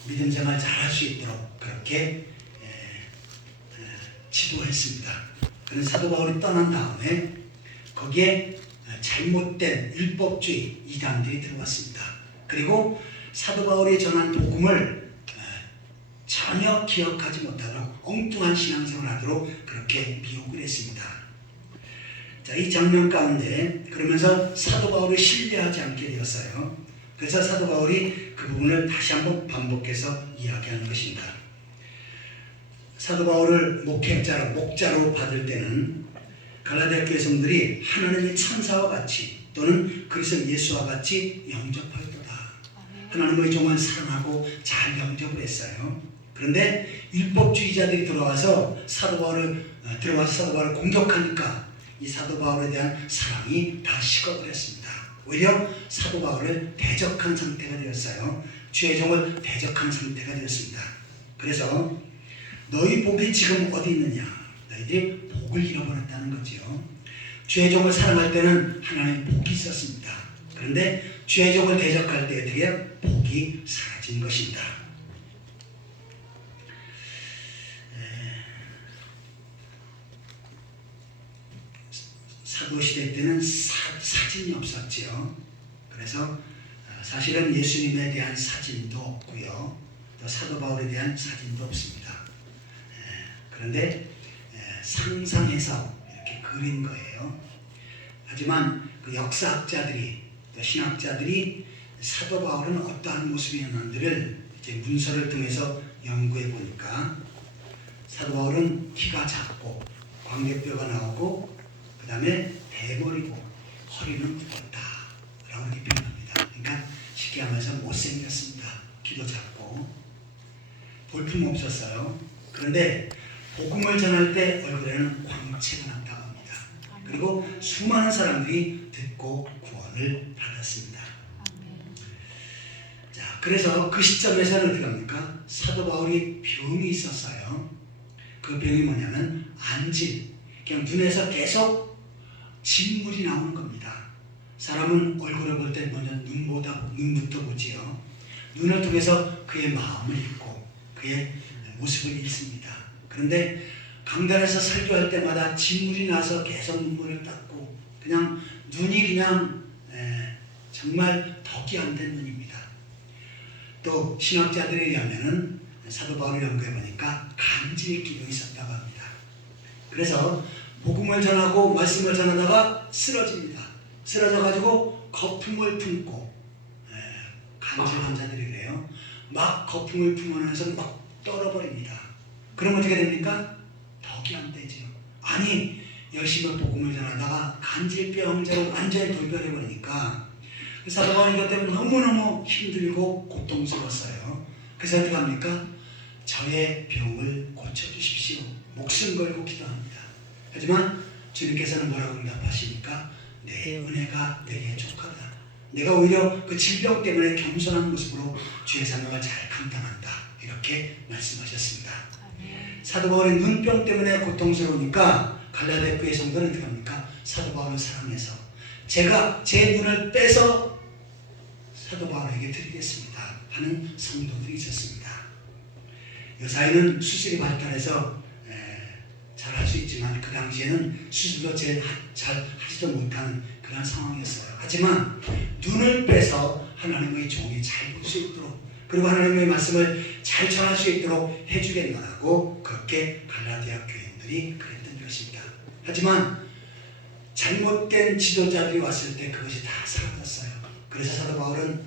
믿음 생활 잘할 수 있도록 그렇게 지도했습니다. 그래서 사도 바울이 떠난 다음에 거기에 잘못된 율법주의 이단들이 들어왔습니다. 그리고 사도 바울이 전한 복음을 전혀 기억하지 못하도록 엉뚱한 신앙생활을 하도록 그렇게 미혹을 했습니다. 자, 이 장면 가운데 그러면서 사도 바울을 신뢰하지 않게 되었어요. 그래서 사도 바울이 그 부분을 다시 한번 반복해서 이야기하는 것입니다. 사도 바울을 목자로 받을 때는 갈라디아 교회 성도들이 하나님의 천사와 같이 또는 그리스도 예수와 같이 영접하였도다. 하나님의 종을 사랑하고 잘 영접을 했어요. 그런데 율법주의자들이 들어와서 사도 바울을 공격하니까 이 사도 바울에 대한 사랑이 다 식어버렸습니다. 오히려 사도 바울을 대적한 상태가 되었어요. 주의 종을 대적한 상태가 되었습니다. 그래서 너희 복이 지금 어디 있느냐? 너희들이 복을 잃어버렸다는 거죠. 주의 종을 사랑할 때는 하나님의 복이 있었습니다. 그런데 주의 종을 대적할 때 어떻게 복이 사라진 것입니다. 사도시대 때는 사진이 없었지요. 그래서 사실은 예수님에 대한 사진도 없고요. 또 사도 바울에 대한 사진도 없습니다. 그런데 상상해서 이렇게 그린 거예요. 하지만 그 역사학자들이 또 신학자들이 사도 바울은 어떠한 모습이었는지를 이제 문서를 통해서 연구해 보니까 사도 바울은 키가 작고 광대뼈가 나오고 그 다음에 대머리고 허리는 굽었다 라고 이렇게 표현합니다. 그러니까 쉽게 하면서 못생겼습니다. 키도 작고 볼품 없었어요. 그런데 복음을 전할 때 얼굴에는 광채가 났다고 합니다. 그리고 수많은 사람들이 듣고 구원을 받았습니다. 자, 그래서 그 시점에서는 어떻게 합니까? 사도 바울이 병이 있었어요. 그 병이 뭐냐면 안질. 그냥 눈에서 계속 진물이 나오는 겁니다. 사람은 얼굴을 볼 때 먼저 눈부터 보지요. 눈을 통해서 그의 마음을 읽고 그의 모습을 읽습니다. 그런데 강단에서 설교할 때마다 진물이 나서 계속 눈물을 닦고 그냥 눈이 그냥 정말 덕이 안 된 눈입니다. 또 신학자들에 의하면은 사도 바울을 연구해 보니까 간질의 기능이 있었다고 합니다. 그래서 복음을 전하고 말씀을 전하다가 쓰러집니다. 쓰러져 가지고 거품을 품고 간질 환자들이 그래요. 막 거품을 품으면서 막 떨어버립니다. 그럼 어떻게 됩니까? 덕이 안 되죠. 아니 열심히 복음을 전하다가 간질병자로 완전히 돌변해 버리니까 사도 바울이 이것 때문에 너무너무 힘들고 고통스러웠어요. 그래서 어떻게 합니까? 저의 병을 고쳐주십시오. 목숨 걸고 기도합니다. 하지만 주님께서는 뭐라고 응답하십니까? 내 은혜가 내게 족하다. 내가 오히려 그 질병 때문에 겸손한 모습으로 주의 사명을 잘 감당한다. 이렇게 말씀하셨습니다. 사도 바울의 눈병 때문에 고통스러우니까 갈라디아 교회 성도는 어떻게 합니까? 사도 바울을 사랑해서 제가 제 눈을 빼서 사도 바울에게 드리겠습니다 하는 성도들이 있었습니다. 요사이는 수술이 발달해서 잘 할 수 있지만 그 당시에는 수술도 제일 잘 하지도 못하는 그런 상황이었어요. 하지만 눈을 빼서 하나님의 종이 잘 볼 수 있도록 그리고 하나님의 말씀을 잘 전할 수 있도록 해주겠노라고 그렇게 갈라디아 교인들이 그랬던 것입니다. 하지만 잘못된 지도자들이 왔을 때 그것이 다 사라졌어요. 그래서 사도 바울은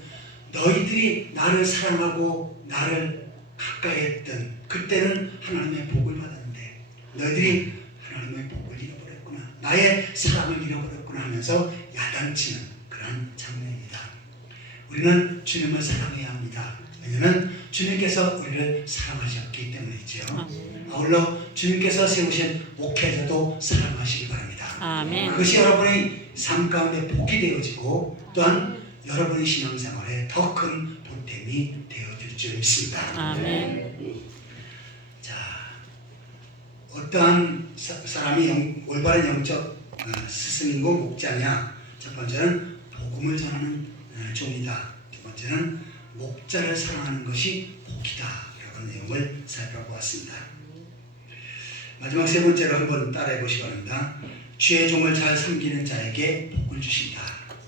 너희들이 나를 사랑하고 나를 가까이 했던 그때는 하나님의 복을 받았는데 너희들이 하나님의 복을 잃어버렸구나. 나의 사랑을 잃어버렸구나 하면서 야단치는 그런 장면입니다. 우리는 주님을 사랑해야 합니다. 왜냐하면 주님께서 우리를 사랑하셨기 때문이죠. 아울러 주님께서 세우신 목회자도 사랑하시기 바랍니다. 아멘. 그것이 여러분의 삶 가운데 복이 되어지고 또한 여러분의 신앙생활에 더 큰 보탬이 되어질 줄 믿습니다. 아멘. 자, 어떠한 사람이 올바른 영적 스승이고 목자냐? 첫 번째는 복음을 전하는 종이다. 두 번째는 목자를 사랑하는 것이 복이다. 이런 내용을 살펴보았습니다. 마지막 세 번째로 한번 따라해 보시기 바랍니다. 주의 종을 잘 섬기는 자에게 복을 주신다.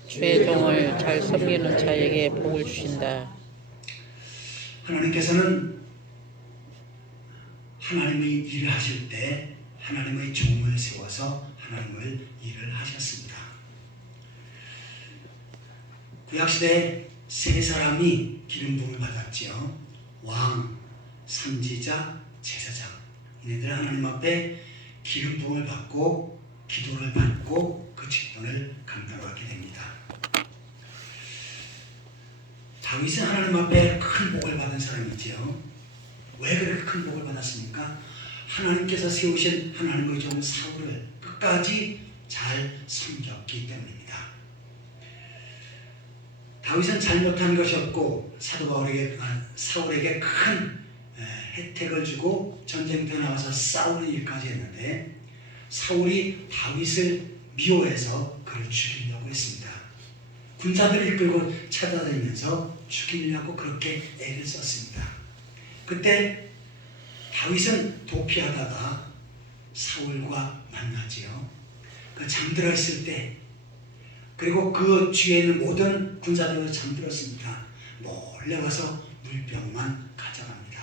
주의 종을 잘 섬기는 자에게 복을 주신다. 하나님께서는 하나님의 일을 하실 때 하나님의 종을 세워서 하나님의 일을 하셨습니다. 구약시대에 세 사람이 기름 부음을 받았지요. 왕, 선지자, 제사장. 이네들은 하나님 앞에 기름 부음을 받고 기도를 받고 그 직분을 감당하게 됩니다. 다윗은 하나님 앞에 큰 복을 받은 사람이지요. 왜 그렇게 큰 복을 받았습니까? 하나님께서 세우신 하나님의 종 사울을 끝까지 잘 섬겼기 때문입니다. 다윗은 잘못한 것이 없고 사울에게 큰 혜택을 주고 전쟁터에 나가서 싸우는 일까지 했는데 사울이 다윗을 미워해서 그를 죽이려고 했습니다. 군사들을 이끌고 찾아다니면서 죽이려고 그렇게 애를 썼습니다. 그때 다윗은 도피하다가 사울과 만나지요. 그 잠들어 있을 때 그리고 그 뒤에 있는 모든 군사들도 잠들었습니다. 몰래 와서 물병만 가져갑니다.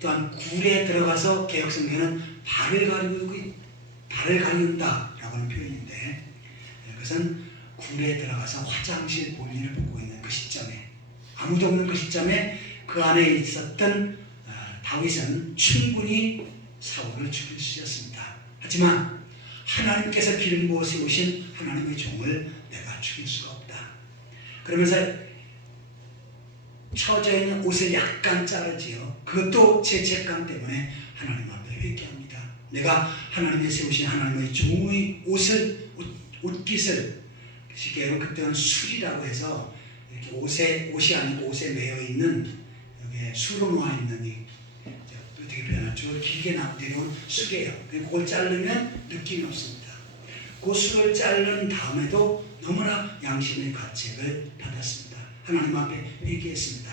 또한 굴에 들어가서 개혁성경에는 발을 가리운다 라고 하는 표현인데 그것은 굴에 들어가서 화장실 볼일을 보고 있는 그 시점에 아무도 없는 그 시점에 그 안에 있었던 다윗은 충분히 사울을 죽일 수 있었습니다. 하지만 하나님께서 기름 부어 세우신 하나님의 종을 내가 죽일 수가 없다. 그러면서 처져 있는 옷을 약간 자르지요. 그것도 죄책감 때문에 하나님 앞에 회개합니다. 내가 하나님이 세우신 하나님의 종의 옷깃을 쉽게 그때는 술이라고 해서 이렇게 옷이 아니고 옷에 매여 있는 여기에 수로 놓아 있는 어떻게 표현하죠? 길게 내려온 수레요. 그걸 자르면 느낌이 없습니다. 고수를 자른 다음에도 너무나 양심의 가책을 받았습니다. 하나님 앞에 회개했습니다.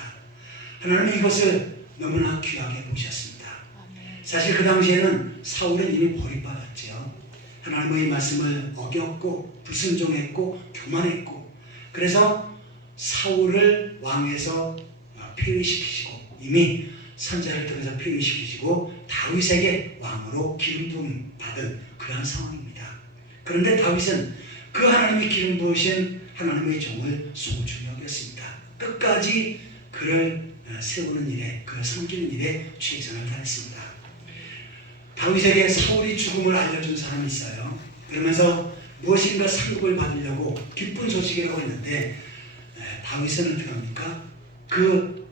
하나님은 이것을 너무나 귀하게 보셨습니다. 사실 그 당시에는 사울은 이미 버림받았죠. 하나님의 말씀을 어겼고 불순종했고 교만했고, 그래서 사울을 왕에서 폐위시키시고, 이미 선자를 통해서 폐위시키시고 다윗에게 왕으로 기름 부음 받은 그러한 상황입니다. 그런데 다윗은 그 하나님이 기름 부으신 하나님의 종을 소중히 여겼습니다. 끝까지 그를 세우는 일에, 그를 섬기는 일에 최선을 다했습니다. 다윗에게 사울이 죽음을 알려준 사람이 있어요. 그러면서 무엇인가 상급을 받으려고 기쁜 소식이라고 했는데, 다윗은 어떻게 합니까? 그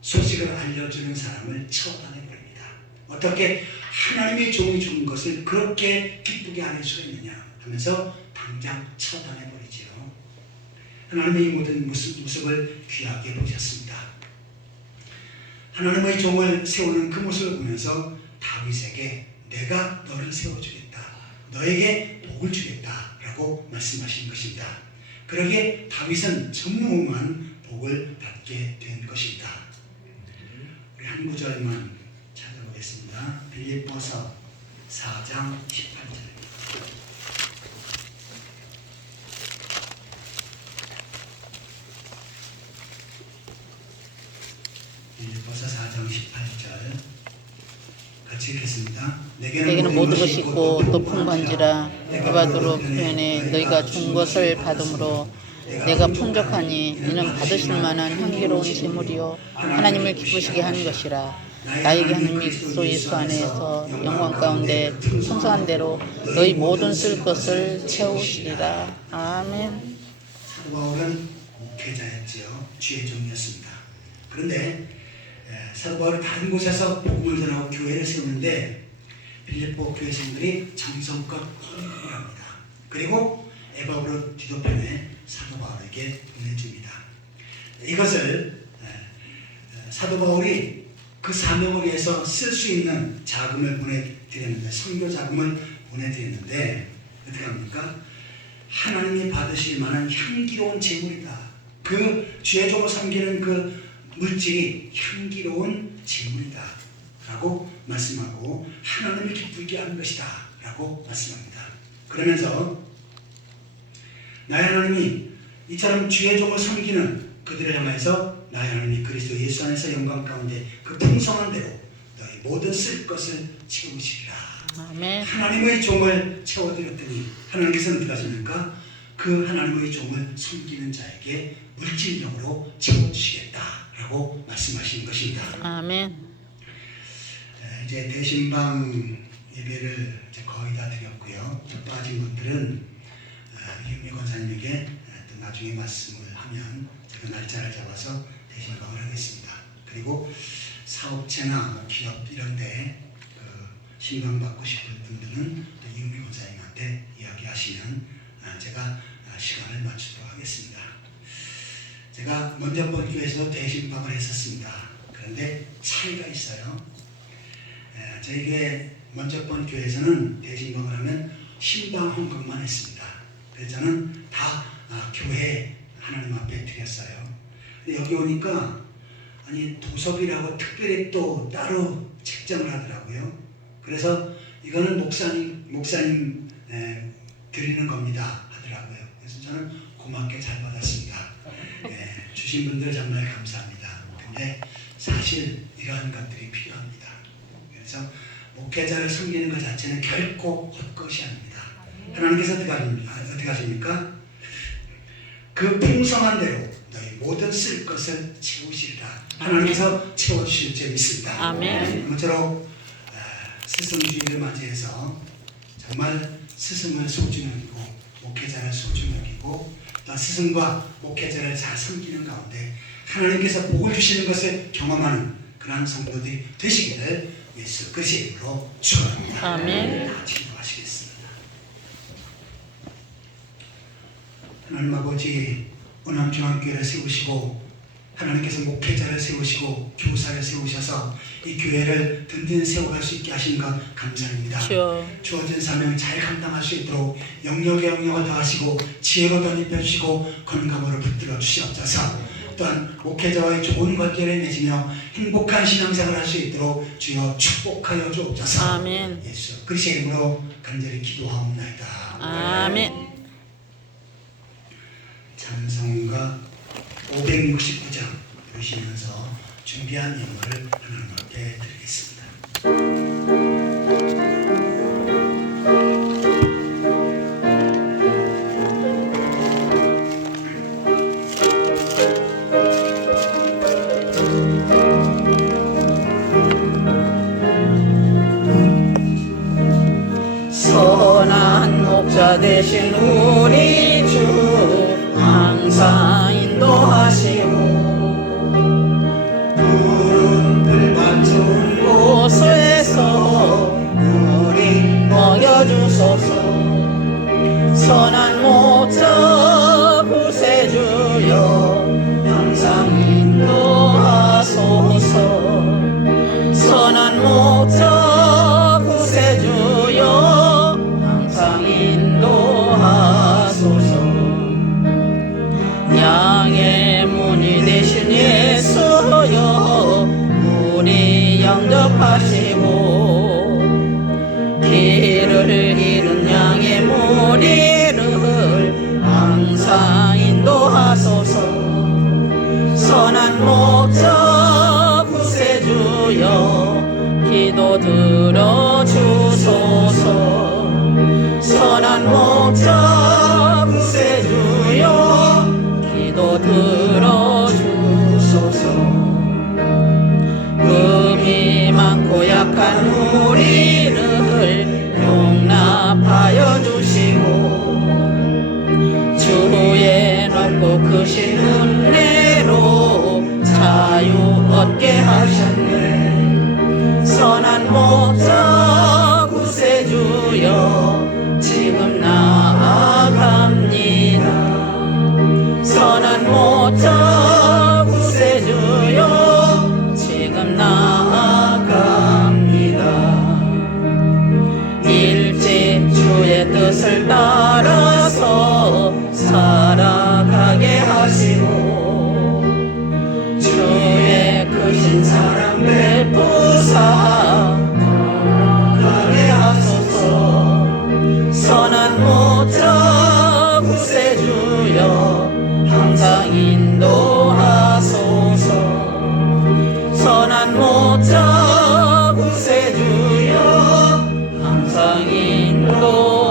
소식을 알려주는 사람을 처단해버립니다. 어떻게 하나님의 종이 죽은 것을 그렇게 기쁘게 안 할 수가 있느냐 하면서 당장 처단해버리죠. 하나님의 이 모든 모습을 귀하게 보셨습니다. 하나님의 종을 세우는 그 모습을 보면서 다윗에게 내가 너를 세워주겠다, 너에게 복을 주겠다 라고 말씀하신 것입니다. 그러기에 다윗은 전무후무한 복을 받게 된 것입니다. 우리 한 구절만 찾아보겠습니다. 빌립보서 4장 18절. 빌립보서 4장 18절 같이 읽겠습니다. 내게는 모든 것이 있고 또 풍부한지라 에바드로 표현에 너희가 준 것을 받음으로 내가 풍족하니 이는 받으실 만한 향기로운 제물이요 하나님을 기쁘시게 하는 것이라. 나에게 하는 그리스도 예수 안에서 영광 가운데 풍성한 대로 너희 모든 쓸 것을 채우시리라. 아멘. 사도 바울은 목회자였지요. 주의 종이었습니다. 그런데 사도 바울이 다른 곳에서 복음을 전하고 교회를 세우는데 빌립보 교회 생들이 정성껏 헌금을 합니다. 그리고 에바브로 디도편에 사도 바울에게 보내줍니다. 이것을 사도 바울이 그 사명을 위해서 쓸 수 있는 자금을 보내드렸는데, 선교 자금을 보내드렸는데 어떻게 합니까? 하나님이 받으실 만한 향기로운 제물이다. 그 주의 종을 섬기는 그 물질이 향기로운 제물이다 라고 말씀하고 하나님을 기쁘게 하는 것이다 라고 말씀합니다. 그러면서 나의 하나님이 이처럼 주의 종을 섬기는 그들을 향해서 나의 하나님이 그리스도 예수 안에서 영광 가운데 그 풍성한 대로 너희 모든 쓸 것을 채우시리라. 아멘. 하나님의 종을 채워드렸더니 하나님께서는 어떻게 하십니까? 그 하나님의 종을 섬기는 자에게 물질력으로 채워주시겠다라고 말씀하신 것입니다. 아멘. 이제 대신방 예배를 이제 거의 다 드렸고요. 또 빠진 분들은 이은미 권사님에게 또 나중에 말씀을 하면 제가 날짜를 잡아서 대신방을 하겠습니다. 그리고 사업체나 기업 이런데 신방 받고 싶은 분들은 또 이은미 권사님한테 이야기하시면 제가 시간을 맞추도록 하겠습니다. 제가 먼저 본 교회에서 대신방을 했었습니다. 그런데 차이가 있어요. 저희 교회 먼저 본 교회에서는 대신방을 하면 신방 헌금만 했습니다. 그래서 저는 다 교회 하나님 앞에 드렸어요. 근데 여기 오니까 아니 도섭이라고 특별히 또 따로 책정을 하더라고요. 그래서 이거는 목사님 드리는 겁니다 하더라고요. 그래서 저는 고맙게 잘 받았습니다. 주신 분들 정말 감사합니다. 근데 사실 이러한 것들이 필요합니다. 그래서 목회자를 섬기는 것 자체는 결코 헛것이 아닙니다. 하나님께서 어떻게 하십니까? 그 풍성한 대로 너희 모든 쓸 것을 채우시리라. 하나님께서 채워주실 줄 믿습니다. 아멘. 아무쪼록 스승주의를 맞이해서 정말 스승을 소중히 여기고 목회자를 소중히 여기고 또 스승과 목회자를 잘 섬기는 가운데 하나님께서 복을 주시는 것을 경험하는 그러한 성도들이 되시기를 예수 그리스도의 이름으로 축원합니다. 아멘. 다 기도하시겠습니다. 하나님 아버지, 오남중앙교회를 세우시고 하나님께서 목회자를 세우시고 교사를 세우셔서 이 교회를 든든 세워갈 수 있게 하시는 것 감사합니다. 주여 주어진 사명 잘 감당할 수 있도록 영역에 영역을 더하시고 지혜로 덧입혀 주시고 건강으로 붙들어 주시옵소서. 또한 목회자와의 좋은 관계를 맺으며 행복한 신앙생활을 할 수 있도록 주여 축복하여 주옵소서. 아멘. 예수 그리스도의 이름으로 간절히 기도하옵나이다. 아멘. 찬송가 569장 보시면서 준비한 예물을 하나님께 드리겠습니다. 선한 목자 되신 우리 주 항상 인도하시고 푸른 풀밭 좋은 곳에서 우리 먹여주소서. 선한 목자 구세주여 항상 인도하소서. 선한 목자 구세주여 항상 인도하소서. 양의 문이 되신 예수여 우리 영접하시고 길을 잃은 양의 무리를 항상 인도하소서. 선한 목자 구세주여 기도 들어주소서. 선한 목자 구세주여 기도 들어주소서. 음이 많고 약한 우리를 용납하여 주시고 주의 넓고 크신 은혜로 자유 얻게 하셨네. 선한 목자 구세주여 지금 나아갑니다. 선한 목자 구세주여 지금 나아갑니다. 일찍 주의 뜻을 따라서 살아가게 하시고 주의 크신 사랑 베푸사 가게 하소서. 선한 목자 구세주여 항상 인도하소서. 선한 목자 구세주여 항상 인도하소서.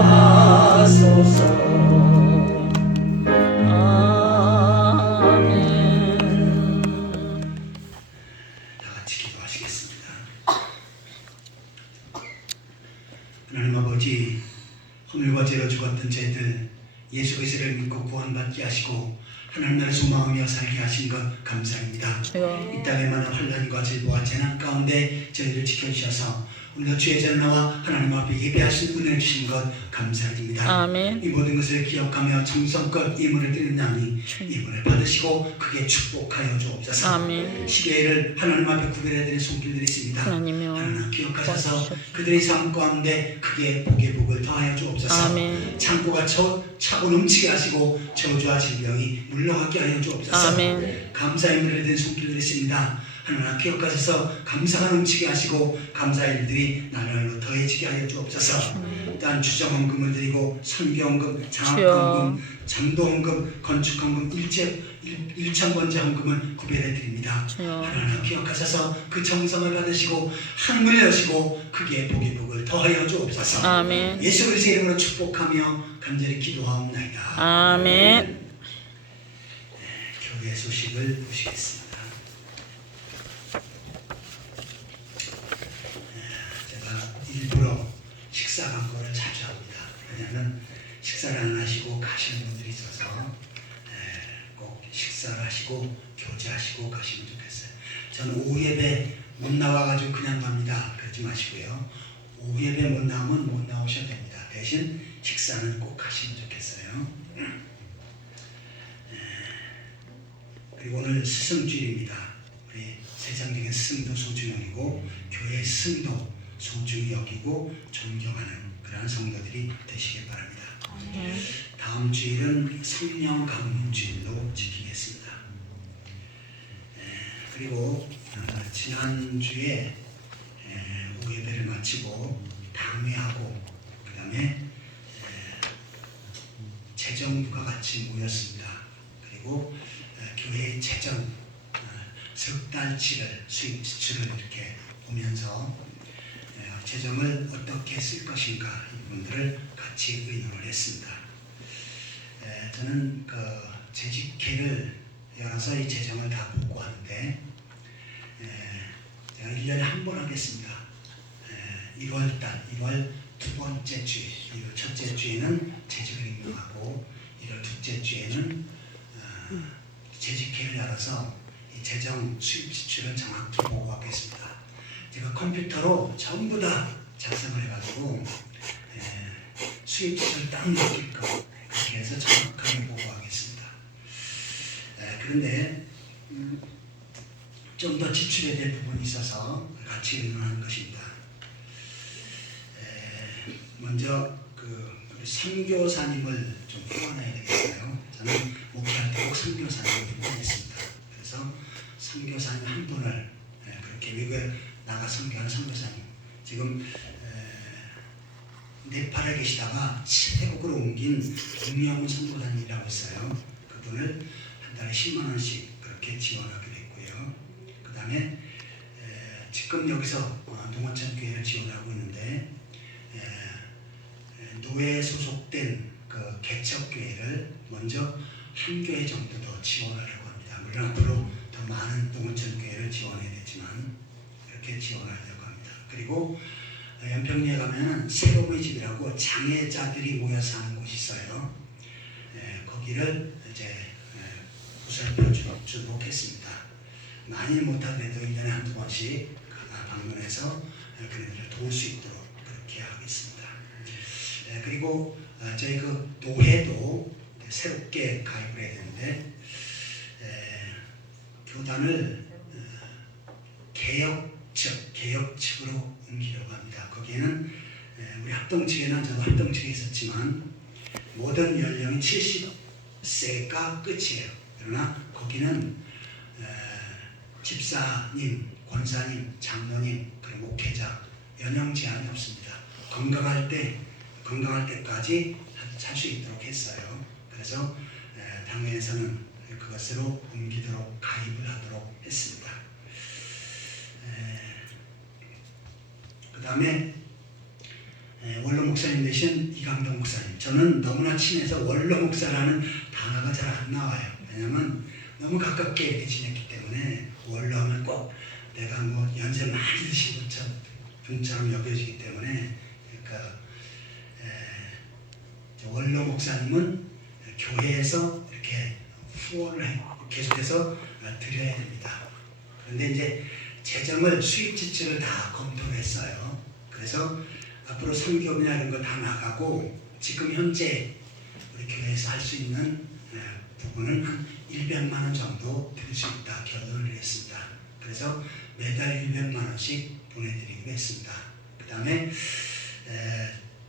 아멘. 다 같이 기도하시겠습니다. 하나님 아버지, 하늘과 죄로 죽었던 저희들 예수 그리스도를 믿고 구원받게 하시고 하나님 나라를 소망하며 살게 하신 것 감사합니다. 이 땅의 많은 환난과 질보와 재난 가운데 저희를 지켜주셔서 오늘도 주의 전에 나와 하나님 앞에 예배하신 은혜를 주신 것 감사드립니다. 아멘. 이 모든 것을 기억하며 정성껏 예물을 드리는 양이 예물을 받으시고 크게 축복하여 주옵소서. 아멘. 시계를 하나님 앞에 구별해드린 손길들이 있습니다. 하나님이여 하나님 기억하셔서 도와주시옵소서. 그들의 삶 가운데 크게 복의 복을 더하여 주옵소서. 아멘. 창고가 차고 넘치게 하시고 저주와 질병이 물러가게 하여 주옵소서. 아멘. 감사의 물을 드린 손길들이 있습니다. 하나님 기억하셔서 감사가 넘치게 하시고 감사의 일들이 날날로 더해지게 하여 주옵소서. 일단 주정헌금을 드리고 선교헌금, 장학헌금, 전도헌금, 건축헌금, 일천번제 헌금을 구별해 드립니다. 하나님 기억하셔서 그 정성을 받으시고 한문을 여시고 크게 복의 복을 더하여 주옵소서. 아멘. 예수 그리스도의 이름으로 축복하며 간절히 기도하옵나이다. 아멘. 교회 소식을 보시겠습니다. 제가 일부러 식사 광고를 자주 합니다. 왜냐하면 식사를 안 하시고 가시는 분들이 있어서 꼭 식사를 하시고 교제하시고 가시면 좋겠어요. 저는 오후 예배 못 나와가지고 그냥 갑니다. 그러지 마시고요. 오후 예배 못 나오면 못 나오셔도 됩니다. 대신 식사는 꼭 하시면 좋겠어요. 그리고 오늘 스승주일입니다. 우리 세상적인 스승도 소중히 여기고 교회의 스승도 소중히 여기고 존경하는 그러한 성도들이 되시길 바랍니다. 다음 주일은 성령 강림 주일로 지키겠습니다. 그리고 지난주에 오후 예배를 마치고 당회하고 그 다음에 재정부가 같이 모였습니다. 그리고 교회의 재정 석 달치를 수입 지출을 이렇게 보면서 재정을 어떻게 쓸 것인가 이 부분들을 같이 의논을 했습니다. 저는 그 재직회를 열어서 이 재정을 다 보고하는데 제가 1년에 한 번 하겠습니다. 1월달, 1월 두 번째 주, 1월 첫째 주에는 재직을 임명하고 1월 둘째 주에는 재직회를 열어서 이 재정 수입 지출을 정확히 보고하겠습니다. 제가 컴퓨터로 전부 다 작성을 해가지고 수입 지출 딱 느낄 거 그렇게 해서 정확하게 보고하겠습니다. 그런데 좀 더 지출해야 될 부분이 있어서 같이 의논하는 것입니다. 먼저 우리 선교사님을 좀 후원해야 되겠어요. 저는 목회할 때 꼭 선교사님을 후원했습니다. 그래서 선교사님 한 분을 그렇게 외국에 나가 선교하는 선교사님 지금 네팔에 계시다가 태국으로 옮긴 김영훈 선교사님이라고 있어요. 그분을 한 달에 10만 원씩 그렇게 지원하게 됐고요. 그 다음에 지금 여기서 농어촌 교회를 지원하고 있는데 노회에 소속된 그 개척교회를 먼저 한 교회 정도 더 지원하려고 합니다. 물론 앞으로 더 많은 농어촌 교회를 지원해야 되지만 이렇게 지원하려고 합니다. 그리고 연평리에 가면은 새로운 집이라고 장애자들이 모여 사는 곳이 있어요. 거기를 이제 보살펴 주도록 했습니다. 많이 못하더라도 1년에 한두 번씩 방문해서 그네들을 도울 수 있도록 그렇게 하겠습니다. 그리고 저희 그 노회도 새롭게 가입을 해야 되는데 교단을 개혁 측으로 옮기려고 합니다. 거기에는 우리 합동 측에는 저도 합동 측에 있었지만 모든 연령이 70세가 끝이에요. 그러나 거기는 집사님, 권사님, 장로님, 그리고 목회자 연령 제한이 없습니다. 건강할 때까지 할 수 있도록 했어요. 그래서 당회에서는 그것으로 옮기도록 가입을 하도록 했습니다. 그 다음에 원로 목사님 되신 이강동 목사님, 저는 너무나 친해서 원로 목사라는 단어가 잘 안 나와요. 왜냐하면 너무 가깝게 이렇게 지냈기 때문에 원로 하면 꼭 내가 뭐 연세 많이 드신 분처럼 여겨지기 때문에 그러니까 원로 목사님은 교회에서 이렇게 후원을 계속해서 드려야 됩니다. 그런데 이제 재정을 수입 지출을 다 검토를 했어요. 그래서 앞으로 선교비나 이런 거 다 나가고 지금 현재 우리 교회에서 할 수 있는 부분은 한 100만 원 정도 드릴 수 있다 결론을 했습니다. 그래서 매달 100만 원씩 보내드리기로 했습니다. 그 다음에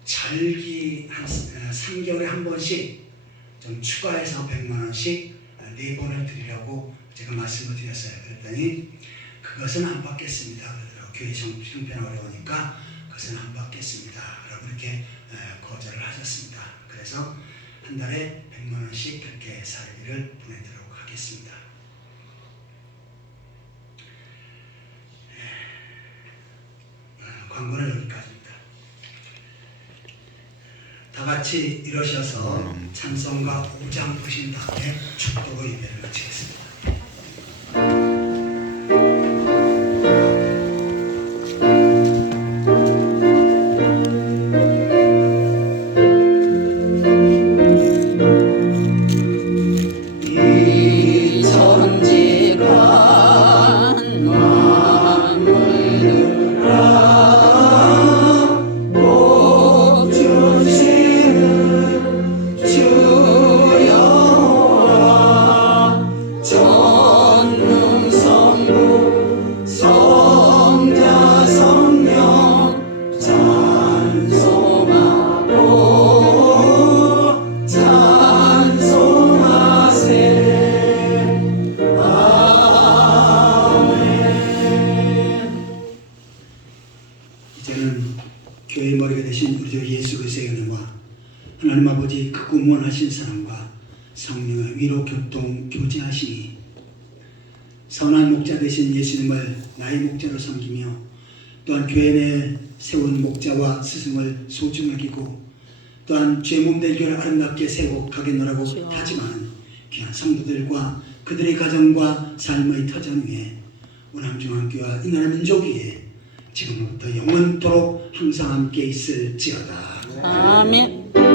절기 한 3개월에 한 번씩 좀 추가해서 100만 원씩 4번을 드리려고 제가 말씀을 드렸어요. 그랬더니 그것은 안 받겠습니다. 그러더라고요. 교회 형편 어려우니까 그것은 안 받겠습니다. 라고 이렇게 거절을 하셨습니다. 그래서 한 달에 100만 원씩 그렇게 사례비를 보내도록 하겠습니다. 광고는 여기까지입니다. 다 같이 일어서서 찬송가 5장 부신 다음에 축도로 예배를 마치겠습니다. 주여 주 예수 그리스도의 은혜와 하나님 아버지 크고 무한하신 사랑과 성령의 위로 교통 교제하시니 선한 목자 되신 예수님을 나의 목자로 섬기며 또한 교회 내 세운 목자와 스승을 소중히 여기고 또한 죄몸된 교회를 아름답게 세워 가겠노라고 하지만 귀한 성도들과 그들의 가정과 삶의 터전 위에 우남중앙교회와 이 나라 민족 위에 지금부터 영원토록 항상 함께 있을지어다. 아멘.